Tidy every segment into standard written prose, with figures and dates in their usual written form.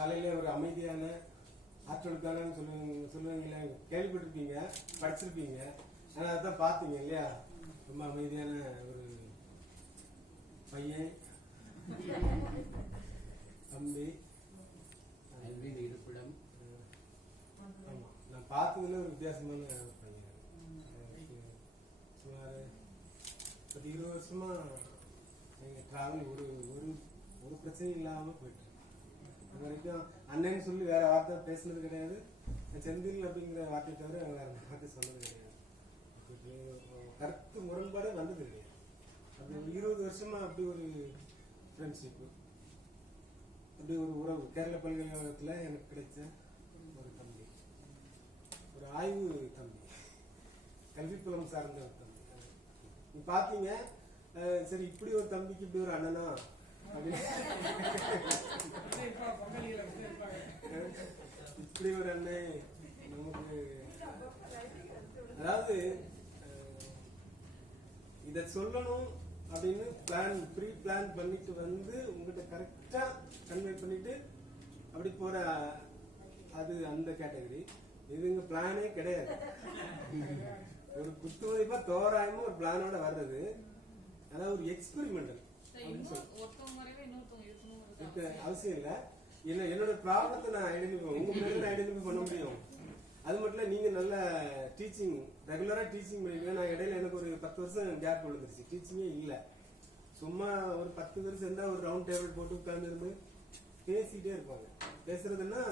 காலையில ஒரு அமைதியான ஆற்றலுக்கான சொல்லுவீங்களா, கேள்விப்பட்டிருப்பீங்க, படிச்சிருப்பீங்க. ஆனால் அதான் பார்த்தீங்க இல்லையா, ரொம்ப அமைதியான ஒரு பையன், தம்பி, அன்பின் இருப்பிடம். ஆமாம், நான் பார்த்ததுல ஒரு வித்தியாசமான பையன். சுமார் 20 வருஷமா எங்கள் ட்ராவல் ஒரு ஒரு ஒரு பிரச்சனையும் இல்லாமல் போயிட்டு இது வரைக்கும் அண்ணன்னு சொல்லி வேற வார்த்தை பேசுனது கிடையாது. செந்தில் அப்படிங்கிற வார்த்தை தவிர வேற வார்த்தை சொன்னது கிடையாது. கருத்து முரண்பாடு வந்தது கிடையாது. அப்படி 20 வருஷமா அப்படி ஒரு ஃப்ரெண்ட்ஷிப்பு, அப்படி ஒரு உறவு. கேரள பல்கலைக்கழகத்தில் எனக்கு கிடைச்ச ஒரு தம்பி, ஒரு ஆய்வு தம்பி, கல்விப்புலம் சார்ந்த ஒரு தம்பி. நீ பார்த்தீங்க, சரி இப்படி ஒரு தம்பிக்கு இப்படி ஒரு அண்ணனா இப்படி ஒரு அண்ணன் நமக்கு, அதாவது இத சொல்லணும் அப்படின்னு ப்ரீ பிளான் பண்ணிட்டு வந்து உங்ககிட்ட கரெக்டா கன்வே பண்ணிட்டு அப்படி போற அது அந்த கேட்டகரி. இதுங்க பிளானே கிடையாது. ஒரு குத்துமதிப்பா தோராயமா ஒரு பிளானோட வர்றது, அதாவது ஒரு எக்ஸ்பெரிமெண்டல் அவசியம் இல்ல. என்னோட ப்ராப்ளத்தை நான் ஐடென்டிஃபை, உங்க முன்னாடி ஐடென்டிஃபை பண்ண முடியும். அது மட்டும் இல்ல, நீங்க நல்ல டீச்சிங், ரெகுலரா டீச்சிங் பண்ணிருக்கீங்க. நான் இடையில எனக்கு ஒரு 10 வருஷம் கேப் விழுந்துருச்சு, டீச்சிங்கே இல்ல. சும்மா ஒரு 10 வருஷம் இருந்தா ஒரு ரவுண்ட் டேபிள் போட்டு உட்கார்ந்து இருந்து பேசிட்டே இருப்பாங்க. பேசுறதுன்னா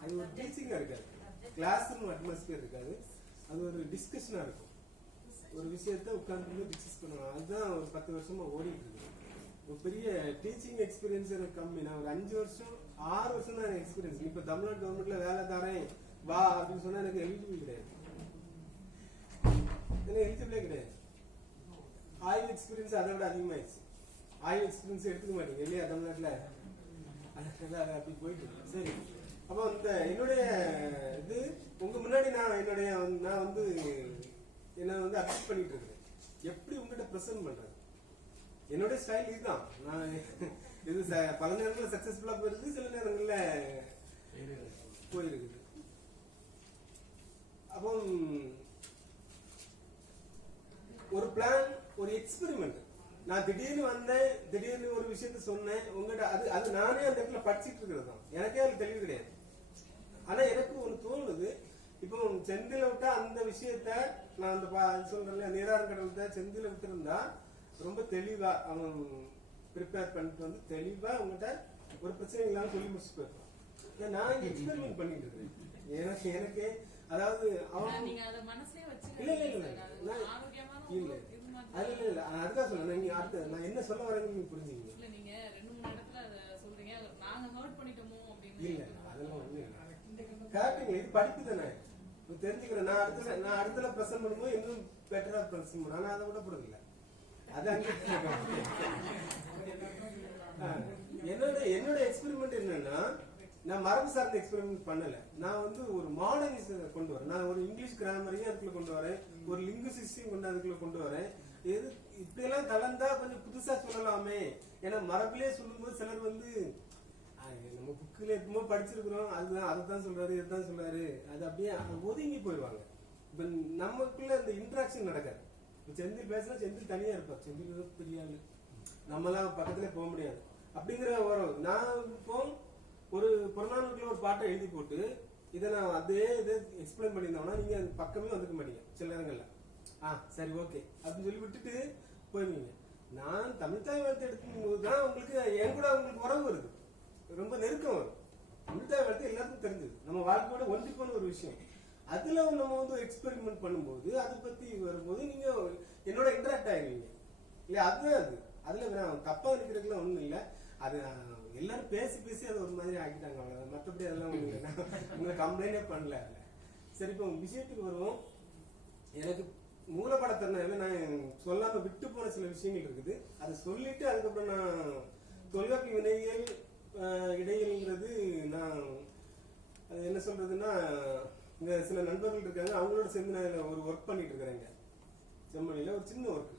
அது ஒரு டீச்சிங்கா இருக்காது, கிளாஸ் ரூம் அட்மாஸ்பியர் இருக்காது, அது ஒரு டிஸ்கஷனா இருக்கும். ஒரு விஷயத்த உட்கார்ந்து டிஸ்கஸ் பண்ணுவாங்க. அதுதான் ஒரு 10 வருஷமா ஓடிட்டு இருக்கு. ஒரு பெரிய டீச்சிங் எக்ஸ்பீரியன்ஸ் எனக்கு கம்மி. நான் ஒரு 5 வருஷம் 6 வருஷம் தான் எனக்கு எக்ஸ்பீரியன்ஸ். இப்ப தமிழ்நாடு கவர்மெண்ட்ல வேலை தரேன் வா அப்படின்னு சொன்னா எனக்கு எலிஜிபிள் கிடையாது, எனக்கு எலிஜிபிளே கிடையாது. ஆய்வு எக்ஸ்பீரியன்ஸ் அதை விட அதிகமாயிடுச்சு. ஆய்வு எக்ஸ்பீரியன்ஸ் எடுத்துக்க மாட்டீங்க இல்லையா தமிழ்நாட்டுல, அப்படி போயிட்டு. சரி, அப்போ இந்த என்னுடைய இது உங்க முன்னாடி நான் வந்து என்ன வந்து அக்செப்ட் பண்ணிட்டு இருக்கிறேன். எப்படி உங்ககிட்ட பிரசன்ட் பண்றது, என்னோட ஸ்டைல் இதுதான். நான் இது பல நேரங்களில் சக்சஸ்ஃபுல்லா போயிருக்கு, சில நேரங்கள்ல போயிருக்குது. அப்போ ஒரு பிளான், ஒரு எக்ஸ்பெரிமெண்ட். நான் திடீர்னு வந்தேன், திடீர்னு ஒரு விஷயத்த சொன்னேன் உங்ககிட்ட. அது நானே அந்த இடத்துல படிச்சுட்டு இருக்கிறது தான், எனக்கே அது தெளிவு கிடையாது. ஆனா எனக்கு ஒண்ணு தோணுது, இப்போ செந்தில விட்டா அந்த விஷயத்த நான் அந்த சொல்றேன், நீராறு கடலத்தை செந்தில விட்டுருந்தா ரொம்ப தெளிவா அவன் ப்ரிப்பேர் பண்ணிட்டு வந்து தெளிவா உங்ககிட்ட ஒரு பிரச்சனை இல்லாம சொல்லி முடிச்சு போயிருப்பான். நான் இங்க எக்ஸ்பெரிமெண்ட் பண்ணிட்டு இருக்கேன். எனக்கு அதாவது அவன் இல்ல அதுதான் சொல்றேன். நீங்க அடுத்த நான் என்ன சொல்ல வரேன்னு நீங்க புரிஞ்சுக்கீங்க. இல்ல அதெல்லாம் ஒண்ணு கரெக்டுங்க, இது படிப்பு தானே, தெரிஞ்சுக்கிறேன். நான் அடுத்துல பிரசன்ட் பண்ணும்போது இன்னும் பெட்டரா பிரசன்ட் பண்ணுவேன். ஆனா அதை விட போறது இல்ல. அது என்னோட எக்ஸ்பெரிமெண்ட் என்னன்னா, நான் மரபு சார்ந்த எக்ஸ்பெரிமெண்ட் பண்ணல. நான் வந்து ஒரு மாடர்னிசம் கொண்டு வரேன். நான் ஒரு இங்கிலீஷ் கிராமரையும் அதுக்குள்ள கொண்டு வரேன், ஒரு லிங்குவிஸ்டிக்ஸையும் கொண்டு அதுக்குள்ள கொண்டு வரேன். எது இப்படி எல்லாம் கலந்தா கொஞ்சம் புதுசா சொல்லலாமே. ஏன்னா மரபிலே சொல்லும்போது சிலர் வந்து நம்ம புக்கில் எப்பவுமே படிச்சிருக்கிறோம், அதுதான் அதைத்தான் சொல்றாரு, இதுதான் சொல்றாரு, அது அப்படியே ஒதுங்கி போயிடுவாங்க. இப்ப நமக்குள்ள இந்த இன்ட்ராக்ஷன் நடக்காது. செந்தில் பேசினா செந்தில் தனியா இருப்பார், செந்தில் பெரிய ஆளு, நம்மளாம் பக்கத்துல போக முடியாது அப்படிங்கிற வரும். நான் இப்போ ஒரு புறநானூற்றுல ஒரு பாட்டை எழுதி போட்டு இதை நான் அதே இதை எக்ஸ்பிளைன் பண்ணியிருந்தோம்னா நீங்க பக்கமே வந்துக்க மாட்டீங்க சில நேரங்கள்ல. சரி ஓகே அப்படின்னு சொல்லி விட்டுட்டு போயிருவீங்க. நான் தமிழ்தாய் வாழ்த்து எடுக்கும் போதுதான் உங்களுக்கு என் கூட உங்களுக்கு உறவு வருது, ரொம்ப நெருக்கம் வரும். தமிழ்தாய் வாழ்த்து எல்லாருக்கும் தெரிஞ்சது, நம்ம வாழ்க்கையோட ஒன்றி போன ஒரு விஷயம். அதுல நம்ம வந்து எக்ஸ்பெரிமெண்ட் பண்ணும்போது அதை பத்தி வரும்போது நீங்க என்னோட இன்டராக்ட் ஆகிடுவீங்க இல்லையா. அதுதான் அது. அதுல தப்பா இருக்கிறதுக்குலாம் ஒண்ணும் இல்லை. அது எல்லாரும் பேசி பேசி அதை ஒரு மாதிரி ஆக்கிட்டாங்க, அவ்வளவுதான். மற்றபடி அதெல்லாம் ஒண்ணு இல்லை. உங்களை கம்ப்ளைண்டே பண்ணல. சரி, இப்போ விஷயத்துக்கு வருவோம். எனக்கு மூலப்படத்திறனால நான் சொல்லாம விட்டு போன சில விஷயங்கள் இருக்குது. அதை சொல்லிட்டு அதுக்கப்புறம் நான் தொல்காப்பிய வினைகள் இடையில்ங்கிறது நான் என்ன சொல்றதுன்னா, இங்க சில நண்பர்கள் இருக்காங்க, அவங்களோட சேர்ந்து நான் ஒரு ஒர்க் பண்ணிட்டு இருக்கிறேங்க செம்மொழியில, ஒரு சின்ன ஒர்க்.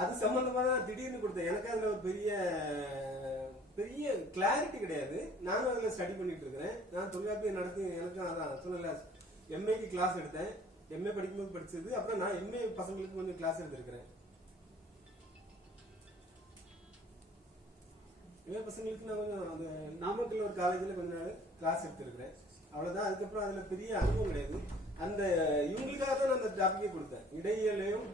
அது சம்பந்தமா தான் திடீர்னு கொடுத்தேன். எனக்கு அதுல ஒரு பெரிய பெரிய கிளாரிட்டி கிடையாது. நானும் அதுல ஸ்டடி பண்ணிட்டு இருக்கிறேன். நான் தொல்காப்பியம் நடத்தி எனக்கும் அதான் சொன்னல, எம்ஏக்கு கிளாஸ் எடுத்தேன். எம்ஏ படிக்கும்போது படிச்சது. அப்புறம் நான் எம்ஏ பசங்களுக்கு கொஞ்சம் கிளாஸ் எடுத்திருக்கிறேன். எம்ஏ பசங்களுக்கு நான் கொஞ்சம் அந்த நாமக்கல் ஒரு காலேஜ்ல கொஞ்ச நாள் கிளாஸ் எடுத்திருக்கிறேன். அவ்வளவுதான். அதுக்கப்புறம் அதுல பெரிய அனுபவம் கிடையாது. அந்த இவங்களுக்காக தான் நான் அந்த டாபிக்கே கொடுத்தேன். இடையியலையும்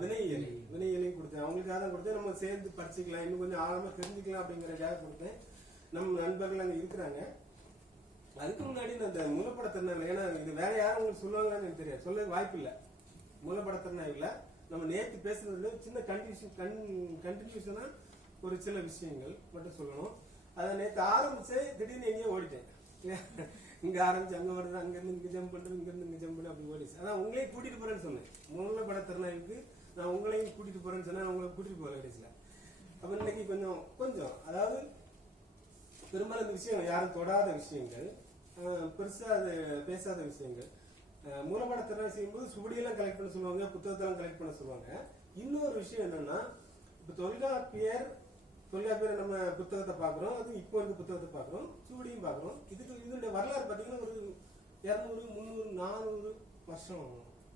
வினையியலையும் கொடுத்தேன். அவங்களுக்காக தான் கொடுத்தேன். நம்ம சேர்ந்து படிச்சுக்கலாம், இன்னும் கொஞ்சம் ஆழமா தெரிஞ்சுக்கலாம் அப்படிங்கறதுக்காக கொடுத்தேன். நம்ம நண்பர்கள் அங்க இருக்கிறாங்க. அதுக்கு முன்னாடி நான் இந்த மூலப்படத்திறனால, ஏன்னா இது வேற யாரும் உங்களுக்கு சொல்லுவாங்களான்னு எனக்கு தெரியாது, சொல்ல வாய்ப்பு இல்லை. மூலப்படத்திறனா இல்ல, நம்ம நேற்று பேசுறதுல சின்ன கண்டினியூஷனா ஒரு சில விஷயங்கள் மட்டும் சொல்லணும். அதை நேற்று ஆரம்பிச்சு திடீர்னு எங்கேயோ ஓடிட்டேன். இங்க ஆரம்பிச்சு அங்க வருது, அங்க இருந்து இங்க ஜம்ப் பண்றது, இங்க இருந்து இங்க ஜம்ப் பண்ணு, அப்படி ஓடிச்சு. அதான் உங்களையும் கூட்டிட்டு போறேன்னு சொன்னேன். மூலப்படத்திறனாக்கு நான் உங்களையும் கூட்டிட்டு போறேன்னு சொன்னா உங்களை கூட்டிட்டு போகல கடைசியில. அப்ப இன்னைக்கு கொஞ்சம் அதாவது பெரும்பாலும் இந்த விஷயம் யாரும் தொடாத விஷயங்கள், பெருசா அது பேசாத விஷயங்கள். மூலப்படத்திறனா செய்யும்போது சுவடியெல்லாம் கலெக்ட் பண்ண சொல்லுவாங்க, புத்தகத்தெல்லாம் கலெக்ட் பண்ண சொல்லுவாங்க. இன்னொரு விஷயம் என்னன்னா, இப்ப தொல்காப்பியர் நம்ம புத்தகத்தை பாக்குறோம், அது இப்போ இருக்க புத்தகத்தை பாக்குறோம், சுவடியும் பாக்குறோம். இதனுடைய வரலாறு பாத்தீங்கன்னா ஒரு 200, 300, 400 வருஷம்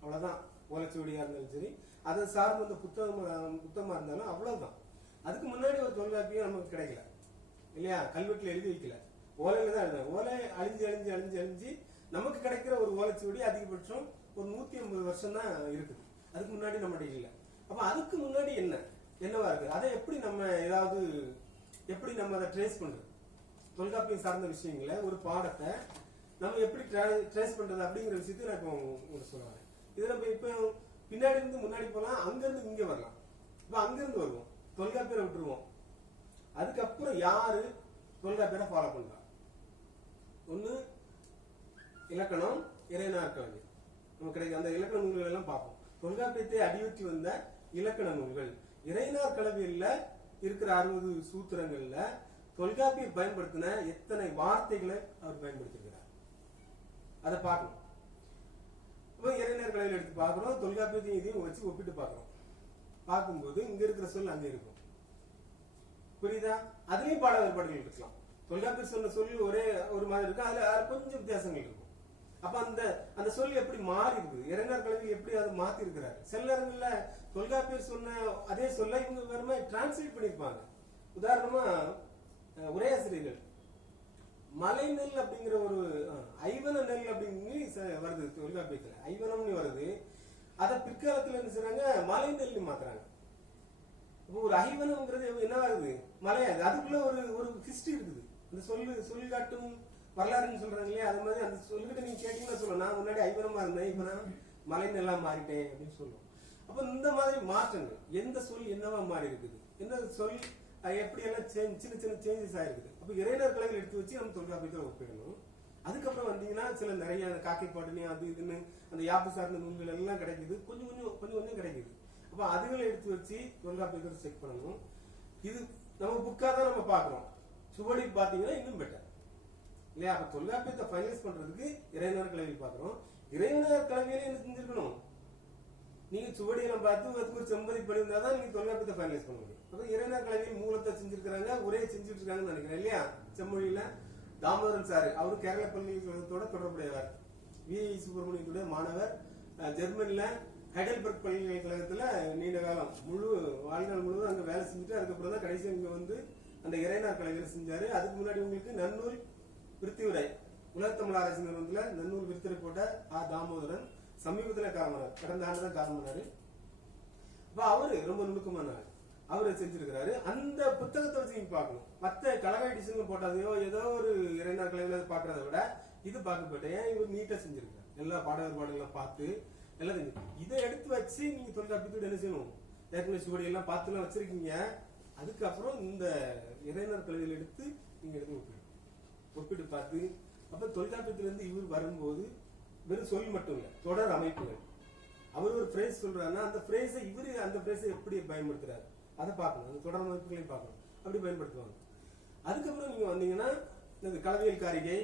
அவ்வளவுதான். ஓலைச்சுவடியா இருந்தாலும் சரி, அதை சார்ந்த இந்த புத்தகமா இருந்தாலும் அவ்வளவுதான். அதுக்கு முன்னாடி ஒரு தொல்காப்பியம் நமக்கு கிடைக்கல இல்லையா? கல்வெட்டுல எழுதி வைக்கல, ஓலையில தான் எழுத. ஓலை அழிஞ்சு நமக்கு கிடைக்கிற ஒரு ஓலைச்சுவடி அதிகபட்சம் ஒரு 150 வருஷம் தான் இருக்குது. அதுக்கு முன்னாடி நம்மகிட்ட இல்லை. அப்ப அதுக்கு முன்னாடி என்னவா இருக்கு, அதை எப்படி நம்ம அதை ட்ரேஸ் பண்றது? தொல்காப்பியம் சார்ந்த விஷயங்களை, ஒரு பாடத்தை நம்ம எப்படி ட்ரேஸ் பண்றது அப்படிங்கிற விஷயத்தை நான் இப்போ உங்களுக்கு சொல்லுவேன். இது நம்ம இப்ப பின்னாடி இருந்து முன்னாடி போலாம், அங்க இருந்து இங்க வரலாம். இப்ப அங்க இருந்து வருவோம், தொல்காப்பியரை விட்டுருவோம். அதுக்கப்புறம் யாரு தொல்காப்பியரை ஃபாலோ பண்றா? ஒண்ணு இலக்கணம், இறைநார் கல்வி. நமக்கு கிடைக்கும் அந்த இலக்கண நூல்கள் எல்லாம் பார்ப்போம். தொல்காப்பியத்தை அடியொற்றி வந்த இலக்கண நூல்கள், இறைநார் கலவையில இருக்கிற 60 சூத்திரங்கள்ல தொல்காப்பியர் பயன்படுத்தின எத்தனை வார்த்தைகளை அவர் பயன்படுத்திருக்கிறார், அதை பார்க்கணும். இப்போ இறைநார் கலவையில் எடுத்து பார்க்கிறோம், தொல்காப்பியத்தையும் இதையும் வச்சு ஒப்பிட்டு பார்க்கிறோம். பார்க்கும்போது இங்க இருக்கிற சொல் அங்க இருக்கும், புரியுதா? அதுலயும் பாட வேறுபாடுகள் இருக்கலாம். தொல்காப்பியர் சொன்ன சொல் ஒரே ஒரு மாதிரி இருக்கும், அதுல கொஞ்சம் வித்தியாசங்கள் இருக்கும். அப்ப அந்த சொல் எப்படி மாறி இருக்குது, இறைநார் கல்வி எப்படி அதை மாத்தி இருக்கிறாரு. சில நேரங்கள்ல தொல்காப்பியர் சொன்ன அதே சொல்ல இவங்க வேற மாதிரி டிரான்ஸ்லேட் பண்ணிருப்பாங்க. உதாரணமா உரையாசிரியர்கள் மலை நெல் அப்படிங்கிற ஒரு ஐவன நெல் அப்படின்னு வருது தொல்காப்பியத்துல, ஐவனம்னு வருது. அதை பிற்காலத்துல என்ன செய்றாங்க, மலை நெல் மாத்துறாங்க. ஒரு ஐவனம்ங்கிறது என்ன ஆகுது, மலையாது. அதுக்குள்ள ஒரு ஹிஸ்டரி இருக்குது. அந்த சொல் காட்டும் வரலாறுன்னு சொல்றாங்க இல்லையா, அது மாதிரி அந்த சொல்லிட்டு நீங்க கேட்டீங்கன்னா சொல்லுவோம், நான் முன்னாடி ஐவனமா இருந்தேன், இப்ப நான் மலை நெல்லா மாறிட்டேன் அப்படின்னு சொல்லுவோம். அப்ப இந்த மாதிரி மாற்றங்கள், எந்த சொல் என்னவா மாறி இருக்குது, என்ன சொல் எப்படி எல்லாம் சின்ன சின்ன சேஞ்சஸ் ஆயிருக்குது. அப்ப இறைநார் கலைகள் எடுத்து வச்சு நம்ம தொல்காப்பியத்தை ஒப்பிடணும். அதுக்கப்புறம் வந்தீங்கன்னா சில நிறைய காக்கை பாட்டுனி அது இதுன்னு அந்த யாப்பு சார்ந்த நூல்கள் எல்லாம் கிடைக்குது, கொஞ்சம் கிடைக்குது. அப்ப அதுகளை எடுத்து வச்சு தொல்காப்பியத்தை செக் பண்ணணும். இது நம்ம புக்கா தான் நம்ம பாக்குறோம், சுவடி பாத்தீங்கன்னா இன்னும் பெட்டர் இல்லையா? அப்ப தொல்காப்பியத்தை ஃபைனலைஸ் பண்றதுக்கு இறைநார் கலவையில் பாக்குறோம். இறைநார் கலவையில என்ன செஞ்சிருக்கணும், நீங்க சுவடியெல்லாம் பார்த்து அதுக்கு ஒரு செம்பதி பண்ணியிருந்தாதான் நீங்க தொல்காப்பியத்தை ஃபைனலைஸ் பண்ண முடியும். அப்ப இறைநார் கலவையில் மூலத்தை செஞ்சிருக்காங்க, உரையை செஞ்சுட்டு இருக்காங்கன்னு நினைக்கிறேன் இல்லையா? செம்மொழியில தாமோதரன் சாரு, அவரு கேரள பல்கலைக்கழகத்தோட தொடர்புடையவர், வி.ஐ. சுப்பிரமணியத்துடைய மாணவர். ஜெர்மனில ஹைடல்பர்க் பல்கலைக்கழகத்துல நீண்ட காலம் வாழ்நாள் முழுவதும் அங்க வேலை செஞ்சுட்டு அதுக்கப்புறம் தான் கடைசி இங்க வந்து அந்த இறைநார் கலைகளை செஞ்சாரு. அதுக்கு முன்னாடி உங்களுக்கு நன்னூல் விருத்தியுரை, உலகத்தமிழ் ஆராய்ச்சி நிறுவனத்துல நன்னூல் விருத்திரை போட்ட தாமோதரன் சமீபத்துல காரணம், கடந்த ஆண்டு தான் காரணமானாரு. அப்ப அவரு ரொம்ப நுணுக்கமானாரு, அவரு செஞ்சிருக்கிறாரு. அந்த புத்தகத்தை வச்சு நீங்க பார்க்கணும். மத்த கலக எடிஷன் போட்டதையோ ஏதோ ஒரு இறைநார் கலைகளை பாக்குறத விட இது பார்க்கப்பட்டேன். ஏன் இவர் நீட்டா செஞ்சிருக்காரு, எல்லா பாட வேறுபாடுகள்லாம் பார்த்து எல்லாம் செஞ்சு இதை எடுத்து வச்சு நீங்க தொல்காப்பியத்தோட என்ன செய்யணும், ஏற்கனவே சுவடி எல்லாம் பார்த்துலாம் வச்சிருக்கீங்க. அதுக்கப்புறம் இந்த இறைநார் கலைகளை எடுத்து நீங்க எடுத்து ஒப்பிட்டு பார்த்து, அப்ப தொல்காப்பியத்திலிருந்து இவர் வரும்போது வெறும் சொல் மட்டும் இல்ல, தொடர் அமைப்புகள். அவர் ஒரு பிரேஸ் சொல்றாருன்னா அந்த பிரேஸை இவரு அந்த பிரேஸை எப்படி பயன்படுத்துறாரு அதை பார்க்கணும், அந்த தொடர் அமைப்புகளையும் பார்க்கணும், அப்படி பயன்படுத்துவாங்க. அதுக்கப்புறம் நீங்க வந்தீங்கன்னா இந்த கலவியல் காரிகை,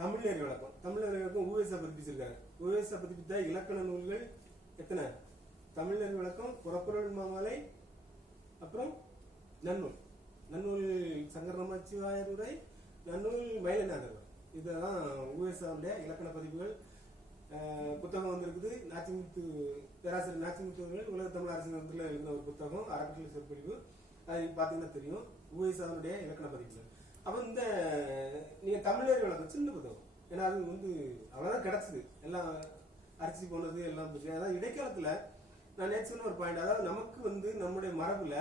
தமிழ்நெறி விளக்கம். தமிழ்நெறி விளக்கம் ஊவேசா பதிப்பிச்சிருக்காரு. ஊவேசா பதிப்பித்த இலக்கண நூல்கள் எத்தனை? தமிழ்நெறி விளக்கம், புறப்புறல் மாமலை, அப்புறம் நன்னூல். நன்னூல் சங்கர நமச்சிவாயர் உரை, நன்னூல் மயிலநாதர் உரை. இதுதான் உவேசாவுடைய இலக்கண பதிப்புகள். புத்தகம் வந்திருக்குது. பேராசிரியர் நாச்சிமுத்து அவர்கள் உலக தமிழ் அரசியல் எழுதின ஒரு புத்தகம், அறக்கட்டளை சொற்பொழிவு. அது பாத்தீங்கன்னா தெரியும், உவேசாவுடைய இலக்கண பதிப்புகள். அப்ப இந்த நீங்க தமிழர் வழக்கம் சின்ன புத்தகம், ஏன்னா அது அவ்வளவுதான் கிடைச்சது, எல்லாம் அரிசி போனது எல்லாம். அதாவது இடைக்காலத்துல நான் நேற்று சொன்ன ஒரு பாயிண்ட், அதாவது நமக்கு நம்முடைய மரபுல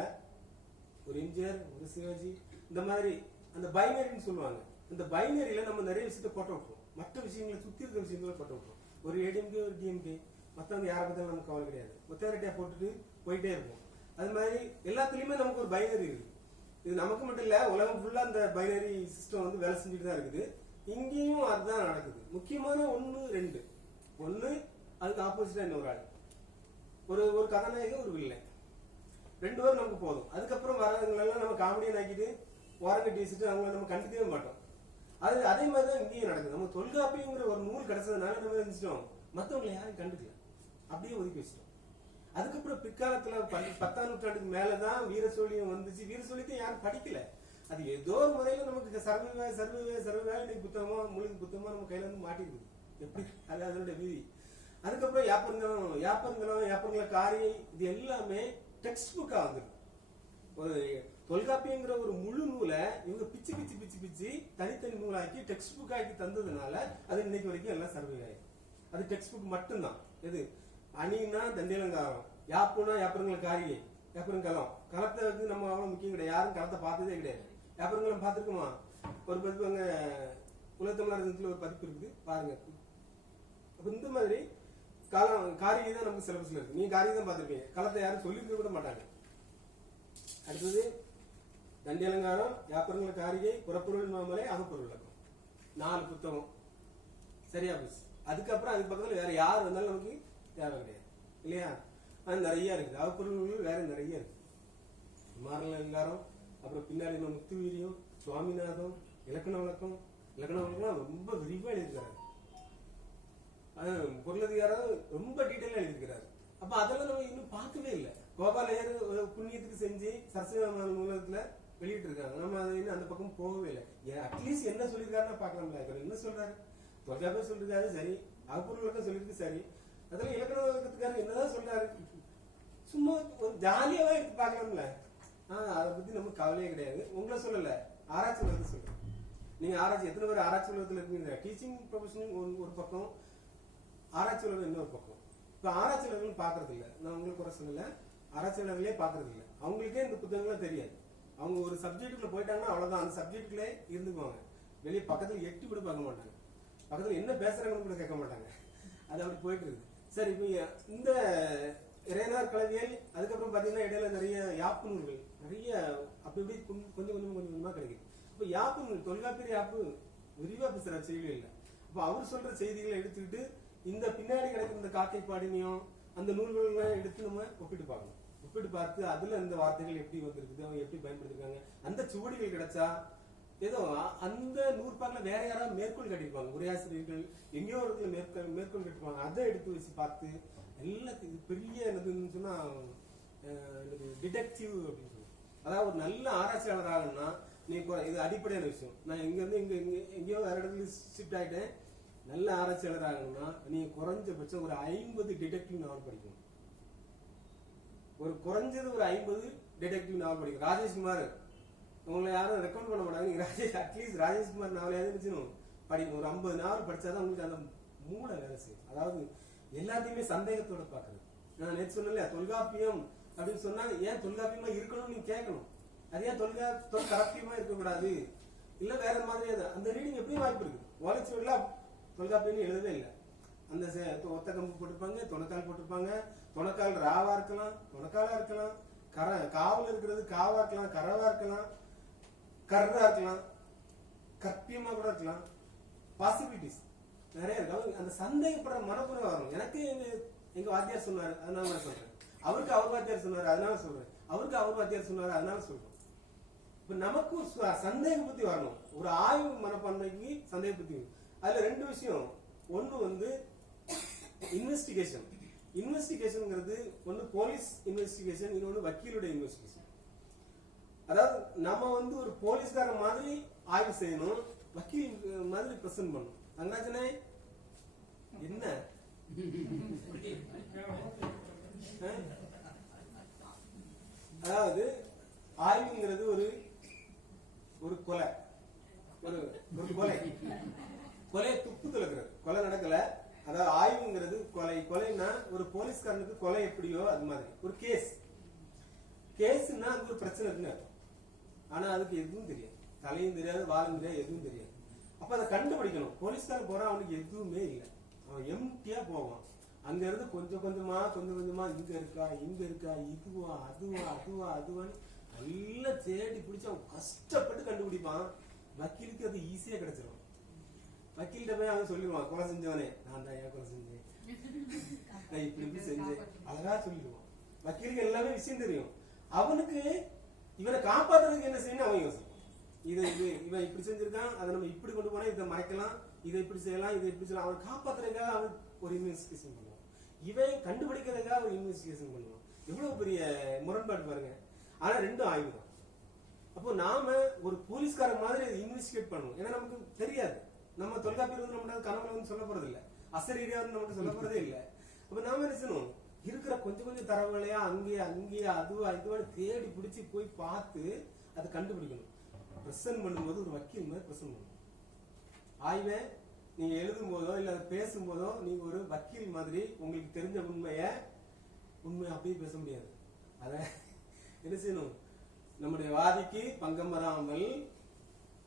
ஒரு எம்ஜிஆர், ஒரு சிவாஜி, இந்த மாதிரி அந்த பைனரின்னு சொல்லுவாங்க. இந்த பைனரியில நம்ம நிறைய விஷயத்த போட்ட விட்டுரும், மற்ற விஷயங்களை சுத்தி இருக்கிற விஷயங்களை போட்ட விட்டுரும். ஒரு ஏடிஎம்கே, ஒரு டிஎம்கே, மற்றவங்க யாரை பத்தாலும் நமக்கு கவலை கிடையாது, ஒத்தாரிட்டியா போட்டுட்டு போயிட்டே இருக்கும். அது மாதிரி எல்லாத்துலயுமே நமக்கு ஒரு பைனரி இருக்கு. இது நமக்கு மட்டும் இல்ல, உலகம் ஃபுல்லா அந்த பைனரி சிஸ்டம் வேலை செஞ்சுட்டு தான் இருக்குது. இங்கேயும் அதுதான் நடக்குது. முக்கியமான ஒண்ணு அதுக்கு ஆப்போசிட்டா இன்னொரு ஆள், ஒரு கதாநாயகன், ஒரு வில்லன், 2 பேரும் நமக்கு போதும். அதுக்கப்புறம் வரவங்களெல்லாம் நம்ம காமெடியன் ஆக்கிட்டு ஓரங்கட்டி வச்சுட்டு அவங்கள நம்ம கண்டுக்கவே மாட்டோம். அதே மாதிரிதான் இங்கேயும் நடக்குது. நம்ம தொல்காப்பியங்கிற ஒரு நூல் கிடைச்சதுனால நம்ம நினைச்சிட்டோம், மற்றவங்களை யாரும் கண்டுக்கல, அப்படியே ஒதுக்கி வச்சிட்டோம். அதுக்கப்புறம் பிற்காலத்துல 10ஆம் நூற்றாண்டுக்கு மேலதான் வீர சோழியம் வந்துச்சு. வீர சோழியத்தை யாரும் படிக்கல. அது ஏதோ ஒரு முறையில நமக்கு சர்வே இன்னைக்கு புத்தகமா, முழுக்க புத்தகமா நம்ம கையில மாட்டிருக்குது. எப்படி அது அதனுடைய விதி. அதுக்கப்புறம் யாப்பருங்கலம், காரி, இது எல்லாமே டெக்ஸ்ட் புக்கா வந்துருக்கு. ஒரு தொல்காப்பியங்கிற ஒரு முழு நூலை இவங்க பிச்சு தனித்தனி நூலாக்கி டெக்ஸ்ட் புக் ஆக்கி தந்ததுனால அது இன்னைக்கு வரைக்கும் எல்லாம் சர்வே ஆயிடும். அது டெக்ஸ்ட் புக் மட்டும்தான். எது அணின்னா தண்டியலங்காரம், யாப்புனா யாப்பருங்கல காரிகை, யாப்பருங்கலம். களத்தை நம்ம அவ்வளவு முக்கியம் கிடையாது, யாரும் களத்தை பார்த்ததே கிடையாது. யாப்பருங்கலம் பார்த்துருக்குமா? ஒரு பதிப்பு அங்க உலகத்தமிழர் ஒரு பதிப்பு இருக்குது, பாருங்க. அப்ப இந்த மாதிரி காரிகை தான் நமக்கு சிலபஸ்ல இருக்கு. நீங்க காரிகை தான் பார்த்திருப்பீங்க, களத்தை யாரும் சொல்லிக்க கூட மாட்டாங்க. அடுத்தது தண்டி அலங்காரம், யாப்பருங்கல காரிகை, புறப்பொருள் மாமலை, அகப்பொருள் விளக்கம், 4 புத்தகம் சரியா போச்சு. அதுக்கப்புறம் அதுக்கு பக்கத்துல வேற யார் வந்தாலும் நமக்கு தேவை கிடையாது இல்லையா? அது நிறைய இருக்குது. அகப்பொருள் வேற நிறைய இருக்கு. மாரல் அலங்காரம், அப்புறம் பின்னாடி முத்துவீரியம், சுவாமிநாதம், இலக்கண வழக்கம் ரொம்ப விரிவா எழுதியிருக்கிறாரு. பொருளதிகாரம் ரொம்ப டீட்டெயிலா எழுதியிருக்கிறாரு. அப்ப அதெல்லாம் நம்ம இன்னும் பார்க்கவே இல்லை. கோபாலையர் புண்ணியத்துக்கு செஞ்சு சரஸ்வதி நூலகத்துல வெளியிட்டு இருக்காங்க. நம்ம அது இன்னும் அந்த பக்கம் போகவே இல்லை. அட்லீஸ்ட் என்ன சொல்லியிருக்காருன்னா பாக்கலாம்ல. இவர் என்ன சொல்றாரு? தொல்காப்பியம் சொல்லிருக்காரு சரி, அகப்பொருள் விளக்கம் சொல்லிருக்கு சரி, அதுல இலக்கண வழக்கத்துக்காரர் என்னதான் சொல்றாரு? சும்மா ஒரு ஜாலியாவே எடுத்து பாக்கலாம்ல. அதை பத்தி நமக்கு கவலையே கிடையாது. உங்களை சொல்லல, ஆராய்ச்சி உலகத்தை சொல்றேன். நீங்க ஆராய்ச்சி எத்தனை பேர் ஆராய்ச்சி உலகத்துல இருக்கீங்க? டீச்சிங் ப்ரொஃபஷனல் ஒரு பக்கம், ஆராய்ச்சி உலகம் இன்னொரு பக்கம். இப்ப ஆராய்ச்சியாளர்கள் பாக்குறது இல்ல, நான் உங்களுக்கு குறை சொல்லல, ஆராய்ச்சியாளர்களே பாக்குறது இல்ல. அவங்களுக்கே இந்த புத்தகங்கள்லாம் தெரியாது. அவங்க ஒரு சப்ஜெக்டுக்குள்ள போயிட்டாங்கன்னா அவ்வளவுதான், அந்த சப்ஜெக்ட்ல இருந்துக்குவாங்க. வெளியே பக்கத்துல எட்டி கூட பார்க்க மாட்டாங்க, பக்கத்துல என்ன பேசுறாங்கன்னு கூட கேட்க மாட்டாங்க. அது அப்படி போயிட்டு இருக்கு. சரி, இப்ப இந்த இறையனார் கலவியல், அதுக்கப்புறம் பாத்தீங்கன்னா இடையில நிறைய யாப்பு நூல்கள் நிறைய அப்படி கொஞ்சமா கிடைக்குது. இப்ப யாப்பு நூல், தொல்காப்பியர் யாப்பு விரிவா பேசுற செய்திகள் இல்லை. அப்ப அவர் சொல்ற செய்திகளை எடுத்துக்கிட்டு இந்த பின்னாடி கிடைக்கிற இந்த காக்கை பாடினியும் அந்த நூல்கள் எடுத்து நம்ம ஒப்பிட்டு பார்க்கணும். ஒப்பிட்டு பார்த்து அதுல இந்த வார்த்தைகள் எப்படி வந்திருக்குது, அவங்க எப்படி பயன்படுத்திருக்காங்க, அந்த சுவடிகள் கிடைச்சா ஏதோ அந்த நூற்பாக்குல வேற யாராவது மேற்கோள் கட்டிருப்பாங்க, உரையாசிரியர்கள் எங்கேயோ ஒரு இடத்துல மேற்கோள் கட்டிருப்பாங்க, அதை எடுத்து வச்சு பார்த்து எல்லாத்துக்கும் பெரிய என்னதுன்னு சொன்னா டிடெக்டிவ் அப்படின்னு சொல்லுவாங்க. அதாவது ஒரு நல்ல ஆராய்ச்சியாளர் ஆகணும்னா நீ இது அடிப்படையான விஷயம். நான் இங்க இருந்து எங்கேயோ வேற இடத்துல ஷிஃப்ட் ஆயிட்டேன். நல்ல ஆராய்ச்சியாளர் ஆகணும்னா நீ குறைஞ்சபட்சம் ஒரு 50 டிடெக்டிவ் நாவல் படிக்கணும். ஒரு குறைஞ்சது ஒரு 50 டிடெக்டிவ் நாவல் படிக்கணும். ராஜேஷ்குமார் உங்களை யாரும் ரெக்கமெண்ட் பண்ண மாட்டாங்க. நீங்க அட்லீஸ்ட் ராஜேஷ்குமார் நாவலையாவது இருந்துச்சுன்னு படிக்கணும். ஒரு 50 நாவல் படிச்சாதான் உங்களுக்கு அந்த மூளை வேலை செய்யும். அதாவது எல்லாத்தையுமே சந்தேகத்தோட பாக்குறது. நான் நேற்று சொன்னேன் தொல்காப்பியம் அப்படின்னு சொன்னா ஏன் தொல்காப்பியமா இருக்கணும்னு நீங்க கேட்கணும். அது ஏன் கரப்டியமா இருக்கக்கூடாது, இல்ல வேற மாதிரி அந்த ரீடிங் எப்படி வாய்ப்பு இருக்கு. ஓலைச்சுவடில தொல்காப்பியம் எழுதவே இல்லை. அந்த ஒத்த கம்பு போட்டிருப்பாங்க, தொணக்கால் போட்டிருப்பாங்க. தொணக்கால் ராவா இருக்கலாம், தொணக்காலா இருக்கலாம், காவல் இருக்கிறது காவா இருக்கலாம், கரவா இருக்கலாம், கர்ரா இருக்கலாம், கற்பியமா கூட இருக்கலாம். பாசிபிலிட்டிஸ் நிறைய இருக்கு. அந்த சந்தேகப்படுற மனப்புறம் வரும். எனக்கு எங்க வாத்தியார் சொன்னாரு அதனால நான் சொல்றேன், அவருக்கு அவர் வாத்தியார் சொன்னாரு அதனால சொல்றேன், அவருக்கு அவர் வாத்தியார் சொன்னாரு அதனால சொல்றேன். இப்ப நமக்கு சந்தேக புத்தி வரணும். ஒரு ஆய்வு மனப்பான்மைக்கு சந்தேக புத்தி. அதுல 2 விஷயம். ஒண்ணு இன்வெஸ்டிகேஷன். இன்வெஸ்டிகேஷன்ங்கிறது ஒண்ணு போலீஸ் இன்வெஸ்டிகேஷன், இன்னொன்னு வக்கீலுடைய இன்வெஸ்டிகேஷன். அதாவது நம்ம வந்து ஒரு போலீஸ்கார மாதிரி ஆய்வு செய்யணும், வக்கீல் மாதிரி பிரசன்ட் பண்ணணும். அங்காச்சனே என்ன அதாவது ஆய்வுங்கிறது ஒரு ஒரு கொலை, ஒரு கொலையை துப்பு துளக்குறது. கொலை நடக்கல, அதாவது ஆய்வுங்கிறது கொலைன்னா ஒரு போலீஸ்காரனுக்கு கொலை எப்படியோ அது மாதிரி ஒரு கேஸ்னா அது ஒரு பிரச்சனை இருக்குன்னு அர்த்தம். ஆனா அதுக்கு எதுவும் தெரியாது, தலையும் தெரியாது, வாழும் தெரியாது, எதுவும் தெரியாது. அப்ப அதை கண்டுபிடிக்கணும். போலீஸ்காரன் போறான், அவனுக்கு எதுவுமே இல்லை, அவன் எம்டியா போவான். அங்க இருந்து கொஞ்சம் கொஞ்சமா இங்க இருக்கா இதுவா அதுவான்னு நல்லா தேடி பிடிச்சு அவன் கஷ்டப்பட்டு கண்டுபிடிப்பான். வக்கீலுக்கு அது ஈஸியா கிடைச்சிடும். வக்கீல்கிட்ட போய் அவன் சொல்லிடுவான், கொலை செஞ்சவனே நான் தான், ஏன் கொலை செஞ்சேன், நான் இப்படி செஞ்சேன், அழகா சொல்லிடுவான். வக்கீலுக்கு எல்லாமே விஷயம் தெரியும். அவனுக்கு இவனை காப்பாத்துறதுக்கு என்ன செய்யணும் அவன் யோசிப்பான். இவன் இப்படி செஞ்சிருக்கான், அதை நம்ம இப்படி கொண்டு போனா இதை மறைக்கலாம், இதை இப்படி செய்யலாம், இதை இப்படி செய்யலாம். அவன் காப்பாத்துறதுக்காக அவன் ஒரு இன்வெஸ்டிகேஷன் பண்ணுவான், இவன் கண்டுபிடிக்கிறதுக்காக ஒரு இன்வெஸ்டிகேஷன் பண்ணுவான். எவ்வளவு பெரிய முரண்பாடு பாருங்க. ஆனா ரெண்டும் ஆய்வு தான். அப்போ நாம ஒரு போலீஸ்கார மாதிரி இன்வெஸ்டிகேட் பண்ணுவோம். ஏன்னா நமக்கு தெரியாது, நம்ம தொல்காப்பியர் வந்து நம்ம கனவுல வந்து சொல்ல போறது இல்லை, அசரீரியா வந்து நமக்கு சொல்ல போறதே இல்லை. அப்ப நாம என்ன செய்யணும், இருக்கிற கொஞ்சம் தரவுகளையா அங்கேயே அதுவான்னு தேடி பிடிச்சி போய் பார்த்து அதை கண்டுபிடிக்கணும். பிரசன்ட் பண்ணும்போது ஒரு வக்கீல் மாதிரி பிரசன்ட் பண்ணணும். ஆய்வை நீங்க எழுதும் போதோ இல்ல பேசும்போதோ நீங்க ஒரு வக்கீல் மாதிரி உங்களுக்கு தெரிஞ்ச உண்மையை அப்படியே பேச முடியாது. அத என்ன செய்யணும், நம்முடைய வாதிக்கு பங்கம் வராமல்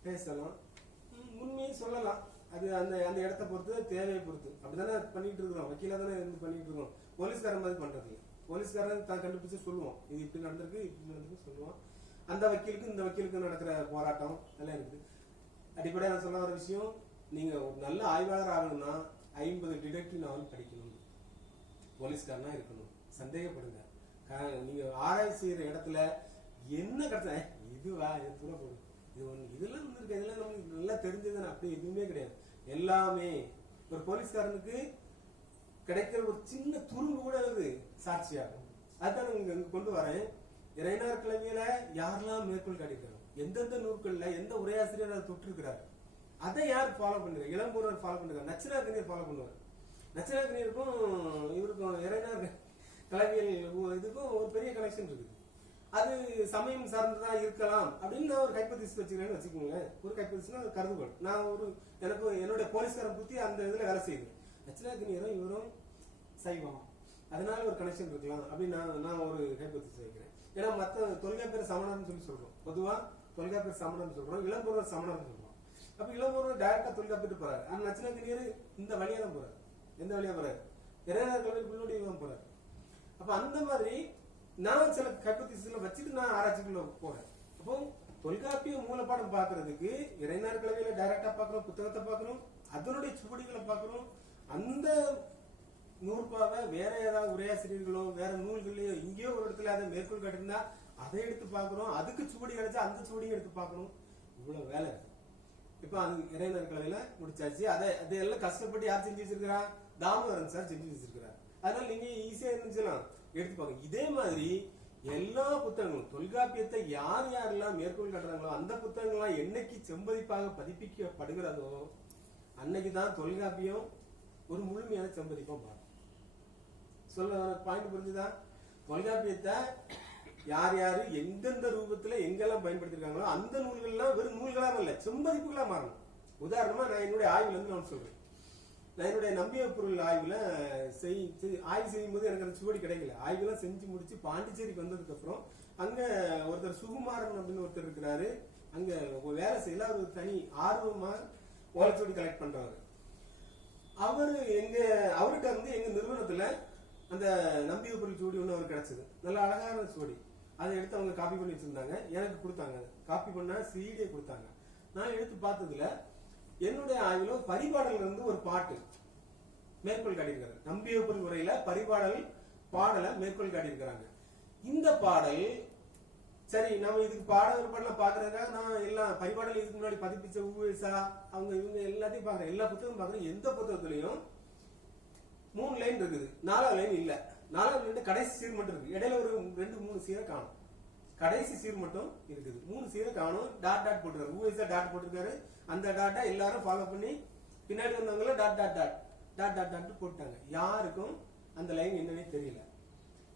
பேசலாம், உண்மையை சொல்லலாம். அது அந்த அந்த இடத்தை பொறுத்து, தேவையை பொறுத்து. அப்படித்தானே பண்ணிட்டு இருக்கிறோம், வக்கீலா தானே இருந்து பண்ணிட்டு இருக்கோம். போலீஸ்காரன் மாதிரி பண்றது இல்லை. போலீஸ்காரன் தான் கண்டுபிடிச்சு சொல்லுவோம், இது இப்படி நடந்திருக்கு சொல்லுவான். அந்த வக்கீலுக்கு இந்த வக்கீலுக்கு நடக்கிற போராட்டம் எல்லாம் இருக்குது. அடிப்படையா நான் சொல்ல வர விஷயம், நீங்க ஒரு நல்ல ஆய்வாளர் ஆகணும்னா 50 டிடெக்டிவ் நாவல் படிக்கணும், போலீஸ்காரனா இருக்கணும். சந்தேகப்படுங்க, நீங்க ஆராய்ச்சி செய்யற இடத்துல என்ன கிடைச்ச இதுவா இது தூர போடும், இதெல்லாம் இருக்கு, இதெல்லாம் நமக்கு நல்லா தெரிஞ்சதுன்னு அப்படி எதுவுமே கிடையாது. எல்லாமே ஒரு போலீஸ்காரனுக்கு கிடைக்கிற ஒரு சின்ன துரும்பு கூட அது சாட்சியாகும். அதுதான் இங்க கொண்டு வரேன். இறையனார் கிழமையில யாரெல்லாம் மேற்கோள் காட்டியிருக்காங்க, எந்தெந்த நூற்கள்ல எந்த உரையாசிரியர் அதை தொட்டிருக்கிறார், அதை யார் ஃபாலோ பண்ணுறாரு. இளம்பூரர் ஃபாலோ பண்ணுறாரு, நச்சினார்கனியர் ஃபாலோ பண்ணுவார். நச்சினார்கனியருக்கும் இவருக்கும் இறையனார் கலவியல் இதுக்கும் ஒரு பெரிய கனெக்ஷன் இருக்குது. அது சமயம் சார்ந்துதான் இருக்கலாம் அப்படின்னு நான் ஒரு ஹைப்போதீசிஸ் வச்சுக்கிறேன்னு வச்சுக்கோங்க. ஒரு ஹைப்போதீசிஸ்னா ஒரு கருதுகோள். நான் எனக்கு என்னுடைய போலீஸ்காரன் புத்தி அந்த இதுல வேலை செய்யுது. நச்சினார்கனியரும் இவரும் சைவம், அதனால ஒரு கனெக்ஷன் இருக்கலாம் அப்படின்னு நான் ஒரு ஹைப்போதீசிஸ் வைக்கிறேன். ஏன்னா மற்ற தொல்காப்பியர் சமணர்னு சொல்றோம், பொதுவா தொல்காப்பியர் சமணர்னு சொல்றோம், இளம்பூரர் சமணர்னு சொல்றோம். அப்ப இளம்பூரர் டைரக்டா தொல்காப்பிட்டு போறாரு, ஆனா நச்சினார்கனியர் இந்த வழியா தான் போறாரு. எந்த வழியா போறாரு, இறையனார் கல்வி பின்னோடி போறாரு. அப்ப அந்த மாதிரி நான் சில ஹைப்போதீசிஸ்ல வச்சுட்டு நான் ஆராய்ச்சிக்குள்ள போறேன். அப்போ தொல்காப்பிய மூலப்பாடம் பாக்குறதுக்கு இறையனார் கல்வியில டைரக்டா பாக்குறோம், புத்தகத்தை பாக்குறோம், அதனுடைய சுவடிகளை பாக்குறோம். அந்த நூற்பாவை வேற ஏதாவது உரையாசிரியர்களோ வேற நூல்களையோ இங்கேயோ ஒரு இடத்துல அதை மேற்கோள் காட்டியிருந்தா அதை எடுத்து பாக்குறோம், அதுக்கு சுவடி கிடைச்சா அந்த சுவடியும் எடுத்து பாக்கணும். இவ்வளவு வேலை இருக்கு. இப்ப அது இறையனார் கல்வியில முடிச்சாச்சு. அதையெல்லாம் கஷ்டப்பட்டு யார் செஞ்சு வச்சிருக்கிறா, தாமோதரன் சார் செஞ்சு வச்சிருக்கிறார். அதனால நீங்க ஈஸியா இருந்துச்சுலாம் எடுத்து பாருங்க. இதே மாதிரி எல்லா புத்தகங்களும் தொல்காப்பியத்தை யார் யாரெல்லாம் மேற்கோள் காட்டுறாங்களோ அந்த புத்தகங்கள்லாம் என்னைக்கு செம்பதிப்பாக பதிப்பிக்கப்படுகிறதோ அன்னைக்குதான் தொல்காப்பியம் ஒரு முழுமையான செம்பதிப்பா மாறும். சொல்ல பாயிண்ட் புரிஞ்சுதா? தொல்காப்பியத்தை யார் யாரு எந்தெந்த ரூபத்துல எங்கெல்லாம் பயன்படுத்திருக்காங்களோ அந்த நூல்கள்லாம் வெறும் நூல்களாம இல்ல, செம்பதிப்புகளா மாறணும். உதாரணமா நான் என்னுடைய ஆய்வுல இருந்து நான் சொல்றேன். நான் என்னுடைய நம்பிய பொருள் ஆய்வுல ஆய்வு செய்யும் போது எனக்கு அந்த சுவடி கிடைக்கல. ஆய்வுலாம் செஞ்சு முடிச்சு பாண்டிச்சேரிக்கு வந்ததுக்கு அப்புறம் அங்க ஒருத்தர் சுகுமாரன் அப்படின்னு ஒருத்தர் இருக்கிறாரு. அங்க வேலை செய்யல, அவர் தனி ஆர்வமா ஓலைச்சுவடி கலெக்ட் பண்றவர். அவர்கிட்ட வந்து எங்க நிறுவனத்துல அந்த நம்பிய பொருள் சுவடி ஒண்ணு அவருக்கு கிடைச்சது, நல்ல அழகான சுவடி. அதை எடுத்து அவங்க காப்பி பண்ணி வச்சிருந்தாங்க, எனக்கு கொடுத்தாங்க. காப்பி பண்ண சீடியை கொடுத்தாங்க. நான் எடுத்து பார்த்ததுல என்னுடைய ஆய்வுல பரிபாடல் இருந்து ஒரு பாட்டு மேற்கோள் காட்டியிருக்காரு. நம்பிய பொருள் உரையில பரிபாடல் பாடலை மேற்கோள் காட்டியிருக்கிறாங்க. இந்த பாடல் சரி, நம்ம இதுக்கு பாடலாம் பாக்குறதுக்காக நான் எல்லாம் பரிபாடல் இதுக்கு முன்னாடி பதிப்பிச்ச ஊவேசா அவங்க இவங்க எல்லாத்தையும் பாக்குறேன், எல்லா புத்தகம் பாக்குறேன். எந்த புத்தகத்திலையும் 3 லைன் இருக்குது, 4வது லைன் இல்ல. 4வது லைன் கடைசி சீர் மட்டும் இருக்கு, இடையில ஒரு 2-3 சீரை காணும். கடைசி சீர் மட்டும் இருக்குது. 3 சீரை காணும். டாட் டாட் போட்டிருக்காரு. ஊஎஸ்ஆ டாட் போட்டிருக்காரு. அந்த டாட்டை எல்லாரும் ஃபாலோ பண்ணி பின்னாடி வந்தவங்கள dot dot dot dot dot dot போட்டாங்க. யாருக்கும் அந்த லைன் என்னன்னே தெரியல.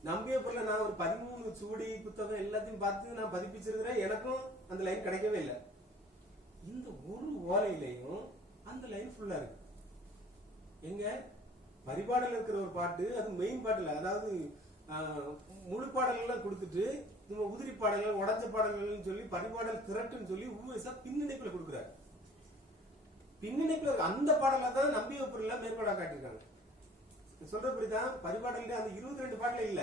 நம்பிய பொருளை நான் ஒரு 13 சுவடி புத்தகம் எல்லாத்தையும் பார்த்து நான் பதிப்பிச்சிருக்கிறேன். எனக்கும் அந்த லைன் கிடைக்கவே இல்லை. இந்த ஒரு ஓலையிலையும் அந்த லைன் ஃபுல்லா இருக்கு. எங்க பரிபாடல் இருக்கிற ஒரு பாட்டு, அது மெயின் பாட்டுல, அதாவது முழு பாடல்கள் எல்லாம் கொடுத்துட்டு நம்ம உதிரி பாடல்கள் உடஞ்ச பாடல்கள் சொல்லி பரிபாடல் திரட்டுன்னு சொல்லி ஊஎஸ்ஆ பின்னிணைப்புல கொடுக்குறாரு. பின்னிணைப்புல அந்த பாடல தான் நம்பிய பொருள் மேற்பாடா காட்டியிருக்காங்க. சொல்ற புரியுதான்? பரிபாடல் அந்த 22 பாடல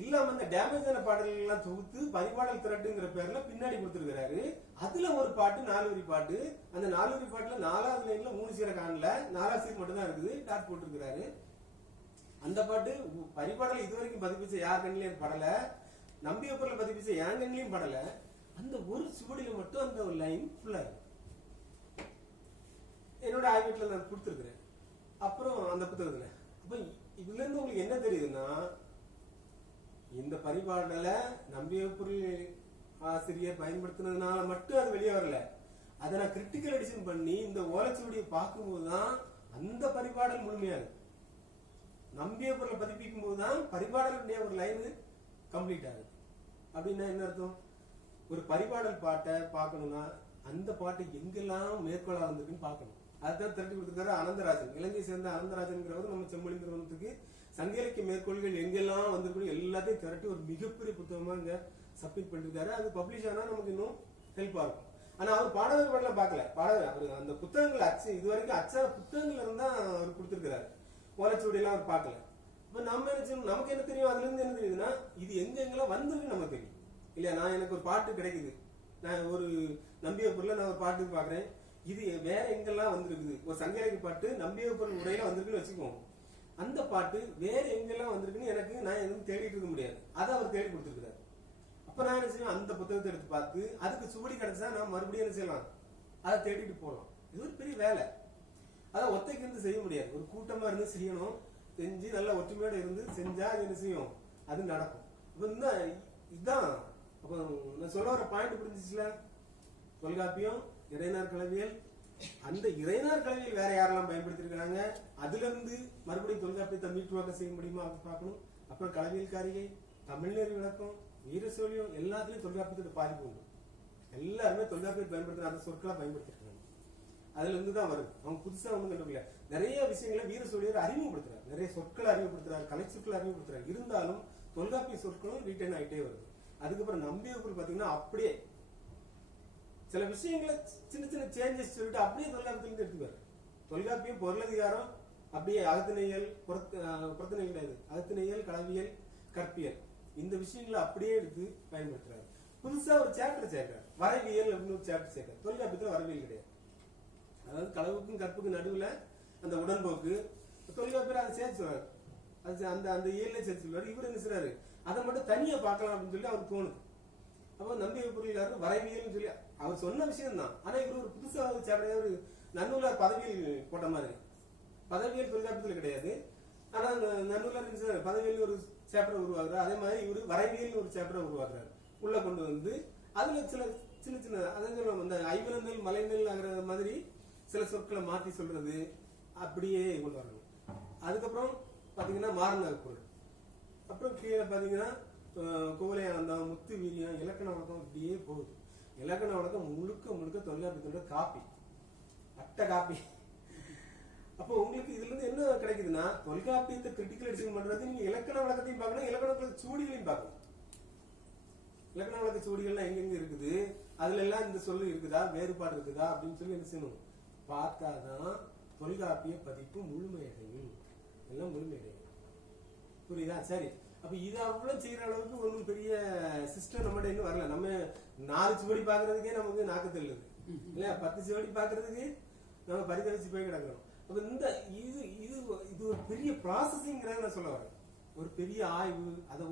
இல்லாம அந்த டேமேஜ் ஆன பாடல்கள் எல்லாம் தொகுத்து பரிபாடல் திரட்டுங்கிற பேர்ல பின்னாடி கொடுத்திருக்கிறாரு. அதுல ஒரு பாட்டு 4 வரி பாட்டு. அந்த 4 வரி பாட்டுல 4வது லைன்ல 3 சீரை காணல, 4வது சீர் மட்டும் தான் இருக்குது. டாட் போட்டிருக்கிறாரு. அந்த பாட்டு பரிபாடல் இதுவரைக்கும் பதிப்பிச்ச யார் கண்ணிலையும் படல, நம்பிய பொருளை பதிப்பிச்ச என் கண்ணிலையும் படல. அந்த ஒரு சுவடியில மட்டும் அந்த ஒரு லைன் ஃபுல்லா இருக்கு. என்னோட ஆய்வீட்டுல நான் கொடுத்துருக்கிறேன். அப்புறம் அந்த புத்தகத்துல அப்ப இதுல இருந்து உங்களுக்கு என்ன தெரியுதுன்னா, இந்த பரிபாடலை நம்பிய பொருள் ஆசிரியர் பயன்படுத்தினதுனால மட்டும் அது வெளியே வரல. அதை நான் கிரிட்டிக்கல் எடிஷன் பண்ணி இந்த ஓலைச்சுவடியை பார்க்கும்போதுதான் அந்த பரிபாடல் முழுமையாது. நம்பிய பொருளை பதிப்பிக்கும் போதுதான் பரிபாடலுடைய ஒரு லைன் கம்ப்ளீட் ஆகுது. அப்படின்னா என்ன அர்த்தம்? ஒரு பரிபாடல் பாட்டை பார்க்கணும்னா அந்த பாட்டு எங்கெல்லாம் மேற்கோளா வந்திருக்குன்னு பார்க்கணும். அதுதான் திரட்டி கொடுத்துருக்காரு அனந்தராஜன். இலங்கை சேர்ந்த அனந்தராஜன்கிறவர் நம்ம செம்மொழி நிறுவனத்துக்கு சங்க இலக்கிய மேற்கோள்கள் எங்கெல்லாம் வந்திருக்கு எல்லாத்தையும் திரட்டி ஒரு மிகப்பெரிய புத்தகமா இங்க சப்மிட் பண்ணிருக்காரு. அது பப்ளிஷ் ஆனா நமக்கு இன்னும் ஹெல்ப்பா இருக்கும். ஆனா அவர் பாடகர் பாடலாம் பார்க்கல. பாடகர் அவரு அந்த புத்தகங்கள் இது வரைக்கும் அச்சார புத்தகங்கள் இருந்தா அவர் கொடுத்திருக்கிறாரு. ஓலைச்சுவடி எல்லாம் அவர் பார்க்கல. இப்ப நம்ம என்ன செய்யணும்? நமக்கு என்ன தெரியும்? அதுல இருந்து என்ன தெரியுதுன்னா, இது எங்கெங்கெல்லாம் வந்திருக்கு நமக்கு தெரியும் இல்லையா? நான் எனக்கு ஒரு பாட்டு கிடைக்குது, நான் ஒரு நம்பிய பொருளை நான் ஒரு பாட்டுக்கு பாக்குறேன், இது வேற எங்கெல்லாம் வந்திருக்குது. ஒரு சங்க இலக்கிய பாட்டு நம்பிய பொருள் உரையில வந்திருக்குன்னு வச்சுக்குவோம். அந்த பாட்டு வேற எங்கெல்லாம் வந்திருக்குன்னு எனக்கு நான் எதுவும் தேடிட்டு இருக்க முடியாது. அதை அவர் தேடி கொடுத்துருக்காரு. அப்ப நான் என்ன செய்வேன்? அந்த புத்தகத்தை எடுத்து பார்த்து அதுக்கு சுவடி கிடைச்சா நான் மறுபடியும் என்ன செய்யலாம்? அதை தேடிட்டு போகலாம். இது ஒரு பெரிய வேலை. அதை ஒத்தைக்கு இருந்து செய்ய முடியாது. ஒரு கூட்டமா இருந்து செய்யணும். செஞ்சு நல்ல ஒற்றுமையோட இருந்து செஞ்சா அது என்ன செய்யும்? அது நடக்கும். அப்ப இதுதான் அப்ப நான் சொல்ல வர பாயிண்ட் புரிஞ்சிச்சுல? தொல்காப்பியம், இறைநார் கலவியல், அந்த இறைநார் கலவியல் வேற யாரெல்லாம் பயன்படுத்தி இருக்காங்க, அதுல இருந்து மறுபடியும் தொல்காப்பியத்தை மீட்டுவாக்க செய்ய முடியுமா பார்க்கணும். அப்புறம் களவியல் காரிகை, தமிழ்நெறி விளக்கம், வீரசோழியம், எல்லாத்துலயும் தொல்காப்பியத்தோட பாதிப்பு உண்டு. எல்லாருமே தொல்காப்பியத்தை பயன்படுத்துற அந்த சொற்களை பயன்படுத்தி இருக்காங்க. அதுல இருந்து தான் வருது. அவங்க புதுசா ஒண்ணும் கண்டுபிடிக்கல. நிறைய விஷயங்களை வீரசோழியர் அறிமுகப்படுத்துறாரு. நிறைய சொற்களை அறிமுகப்படுத்துறாரு, கலை சொற்களை அறிமுகப்படுத்துறாரு. இருந்தாலும் தொல்காப்பிய சொற்களும் ரீட்டைன் ஆகிட்டே வருது. அதுக்கப்புறம் நம்பிய பொருள் பாத்தீங்கன்னா அப்படியே சில விஷயங்களை சின்ன சின்ன சேஞ்சஸ் சொல்லிட்டு அப்படியே தொல்காப்பியத்திலிருந்து எடுத்துக்காரு. தொல்காப்பியம் பொருளதிகாரம் அப்படியே அகத்திணையல், புறத்திணையல் கிடையாது, அகத்திணையல், களவியல், கற்பியல், இந்த விஷயங்களை அப்படியே எடுத்து பயன்படுத்துறாரு. புதுசா ஒரு சாப்டர் சேர்க்கிறார், வரைவியல் அப்படின்னு ஒரு சாப்டர் சேர்க்கிறார். தொல்காப்பியத்துல வரைவியல் கிடையாது. அதாவது களவுக்கும் கற்புக்கும் நடுவுல அந்த உடன்போக்கு, தொல்காப்பியர் அதை சேர்த்து சொல்றாரு. அது அந்த அந்த இயல்ல சேர்த்து சொல்றாரு. இவர் என்ன செய்றாரு? அதை மட்டும் தனியா பார்க்கலாம் அப்படின்னு சொல்லி அவருக்கு தோணுது. அப்போ நம்பிய பொருளாளர் வரைவியல் சொல்லி அவர் சொன்ன விஷயம் தான். ஆனா இவர் ஒரு புதுசா ஒரு சாப்டர், ஒரு நன்னூலார் பதவியில் போட்ட மாதிரி. பதவியல் தொல்காப்பியத்துல கிடையாது. ஆனா நன்னூலார் பதவியில் ஒரு சாப்டர் உருவாக்குறாரு. அதே மாதிரி இவர் வரைவியல் ஒரு சாப்டர் உருவாக்குறாரு. உள்ள கொண்டு வந்து அதுல சில சின்ன சின்ன அதான் சொல்லுவாங்க, இந்த ஐவனந்தல் மலைநெல் ஆகிற மாதிரி சில சொற்களை மாத்தி சொல்றது, அப்படியே கொண்டு வரணும். அதுக்கப்புறம் பாத்தீங்கன்னா மாறனாக பொருள். அப்புறம் கீழே பாத்தீங்கன்னா கோவலையானந்தம், முத்து வீரியம், இலக்கண வழக்கம், இப்படியே போகுது. இலக்கண வழக்கம் முழுக்க முழுக்க தொல்காப்பியத்தோட காப்பி, அட்டை காப்பி. அப்போ உங்களுக்கு இதுல இருந்து என்ன கிடைக்குதுன்னா, தொல்காப்பியத்தை கிரிட்டிக்கல் எடிஷன் பண்றது நீங்க இலக்கண வழக்கத்தையும் பார்க்கணும், இலக்கண வழக்க சூடிகளையும் பார்க்கணும். இலக்கண வழக்க சூடிகள்லாம் எங்கெங்க இருக்குது, அதுல எல்லாம் இந்த சொல்லு இருக்குதா, வேறுபாடு இருக்குதா அப்படின்னு சொல்லி என்ன செய்யணும், பார்த்தாதான் தொல்காப்பிய பதிப்பு முழுமையடையும். எல்லாம் முழுமையடையும். புரியுதா? சரி. அப்ப இது அவ்வளவு செய்யற அளவுக்கு ஒன்றும் பெரிய சிஸ்டம் நம்மகிட்ட இன்னும் வரல. நம்ம 4 சுவடி பாக்குறதுக்கே நமக்கு நாக்கு தெல்லுது இல்லையா? 10 சுவடி பாக்குறதுக்கு நம்ம பரிதவிச்சு போய் கிடக்கிறோம். அப்ப இந்த இது இது இது ஒரு பெரிய ப்ராசஸிங்கிறத நான் சொல்ல வரேன். ஒரு பெரிய ஆய்வு, அதை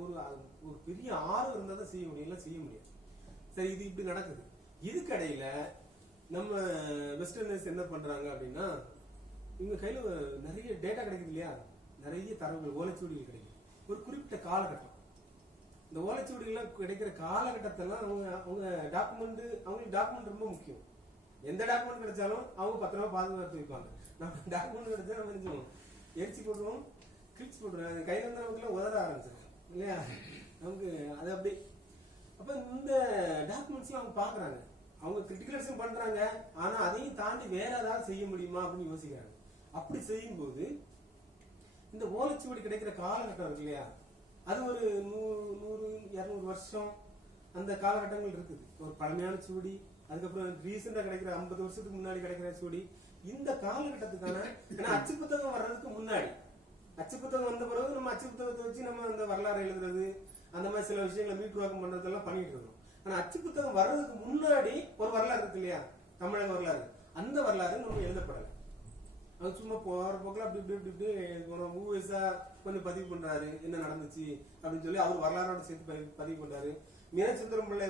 ஒரு பெரிய ஆர்வம் இருந்தா தான் செய்ய முடியும், இல்லை செய்ய முடியாது. சரி, இது இப்படி நடக்குது. இதுக்கடையில நம்ம வெஸ்டர்னர்ஸ் என்ன பண்றாங்க அப்படின்னா, இவங்க கையில நிறைய டேட்டா கிடைக்குது இல்லையா, நிறைய தரவுகள், ஓலைச்சுவடிகள் கிடைக்குது. ஒரு குறிப்பிட்ட காலகட்டம் இந்த ஓலைச்சுவடிகள்லாம் கிடைக்கிற காலகட்டத்தெல்லாம் அவங்க அவங்களுக்கு டாக்குமெண்ட் ரொம்ப முக்கியம். எந்த டாக்குமெண்ட் கிடைச்சாலும் அவங்க பத்திரமா பாதுகாத்து வைப்பாங்க. நம்ம டாக்குமெண்ட் கிடைச்சா நம்ம நினைச்சோம் எரிச்சு போட்டுருவோம், கிளிப்ஸ் போட்டுருவோம், கையில இருந்து நமக்குலாம் உதற ஆரம்பிச்சிடும் இல்லையா, நமக்கு அது அப்படி. அப்ப இந்த டாக்குமெண்ட்ஸ்லாம் அவங்க பாக்குறாங்க, அவங்க கிரிட்டிகலைசேஷன் பண்றாங்க. ஆனா அதையும் தாண்டி வேற ஏதாவது செய்ய முடியுமா அப்படின்னு யோசிக்கிறாங்க. அப்படி செய்யும் போது இந்த ஓலைச்சுவடி கிடைக்கிற காலகட்டம் இருக்கு இல்லையா, அது ஒரு 100-200 வருஷம் அந்த காலகட்டங்கள் இருக்குது. ஒரு பழமையான சுவடி, அதுக்கப்புறம் ரீசெண்டா கிடைக்கிற 50 வருஷத்துக்கு முன்னாடி கிடைக்கிற சுவடி. இந்த காலகட்டத்துக்கான ஏன்னா அச்சு புத்தகம் வர்றதுக்கு முன்னாடி, அச்சு புத்தகம் வந்த பிறகு நம்ம அச்சு புத்தகத்தை வச்சு நம்ம அந்த வரலாறு எழுதுறது, அந்த மாதிரி சில விஷயங்களை மீட்டுருவாக்கம் பண்றதெல்லாம் பண்ணிட்டு இருக்கோம். ஆனா அச்சு புத்தகம் வர்றதுக்கு முன்னாடி ஒரு வரலாறு இருக்கு இல்லையா, தமிழக வரலாறு, அந்த வரலாறு நம்ம எழுதப்படலை. அது சும்மா போற போக்கில் அப்படி மூவிஸா கொஞ்சம் பதிவு பண்றாரு, என்ன நடந்துச்சு அப்படின்னு சொல்லி அவர் வரலாறோட சேர்த்து பதிவு பண்றாரு. மீனச்சுந்தரம் பிள்ளை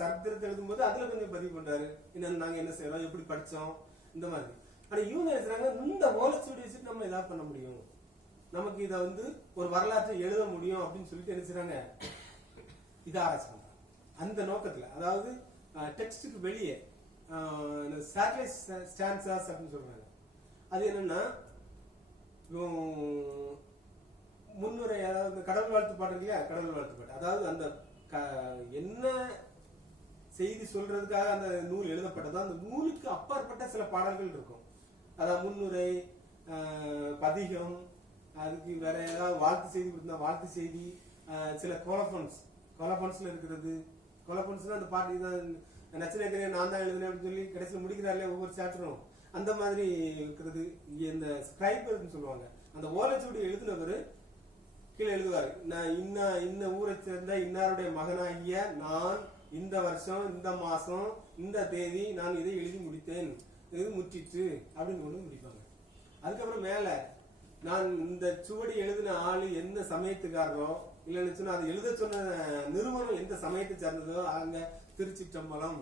சரித்திரத்தை எழுதும் போது அதுல கொஞ்சம் பதிவு பண்றாரு, என்ன நாங்க என்ன செய்யறோம், எப்படி படிச்சோம், இந்த மாதிரி. ஆனா இவங்க எழுதுறாங்க, இந்த ஓலைச்சுவடி வச்சுட்டு நம்ம ஏதாவது பண்ண முடியும், நமக்கு இதை ஒரு வரலாற்றை எழுத முடியும் அப்படின்னு சொல்லிட்டு என்ன செய்றாங்க, இதை ஆராய்ச்சி பண்றாங்க. அந்த நோக்கத்துல, அதாவது டெக்ஸ்டுக்கு வெளியே சேட்டலைட் ஸ்டான்சாஸ் அப்படின்னு சொல்றாங்க. அது என்னன்னா முன்னுரை, அதாவது கடவுள் வாழ்த்து பாட்டு இல்லையா, கடவுள் வாழ்த்து பாட்டு, அதாவது அந்த என்ன செய்தி சொல்றதுக்காக அந்த நூல் எழுதப்பட்டதோ அந்த நூலுக்கு அப்பாற்பட்ட சில பாடல்கள் இருக்கும். அதாவது முன்னுரை, பதிகம், அதுக்கு வேற ஏதாவது வாழ்த்து செய்தி கொடுத்தா வாழ்த்து செய்தி, சில கோலபன்ஸ்ல இருக்கிறது. கோலபன்ஸ்னா அந்த பாட்டு நச்சினேக்கரே நான் தான் எழுதுனேன் அப்படின்னு சொல்லி கடைசியில் முடிக்கிறாரு ஒவ்வொரு சாப்டரும், அந்த மாதிரி இருக்கிறது. இந்த ஸ்கிரைபர்னு சொல்லுவாங்க. அந்த ஓலைச்சுவடி எழுதினவர் கீழே எழுதுவாரு, நான் இன்ன ஊரை சேர்ந்த இன்னாருடைய மகனாகிய நான் இந்த வருஷம் இந்த மாசம் இந்த தேதி நான் இதை எழுதி முடித்தேன், இது முற்றிற்று அப்படின்னு ஒண்ணு முடிப்பாங்க. அதுக்கப்புறம் மேல நான் இந்த சுவடி எழுதின ஆளு எந்த சமயத்துக்காரரோ, இல்லைன்னு சொன்னா அது எழுத சொன்ன நிறுவனம் எந்த சமயத்தை சார்ந்ததோ, அங்க திருச்சிற்றம்பலம்,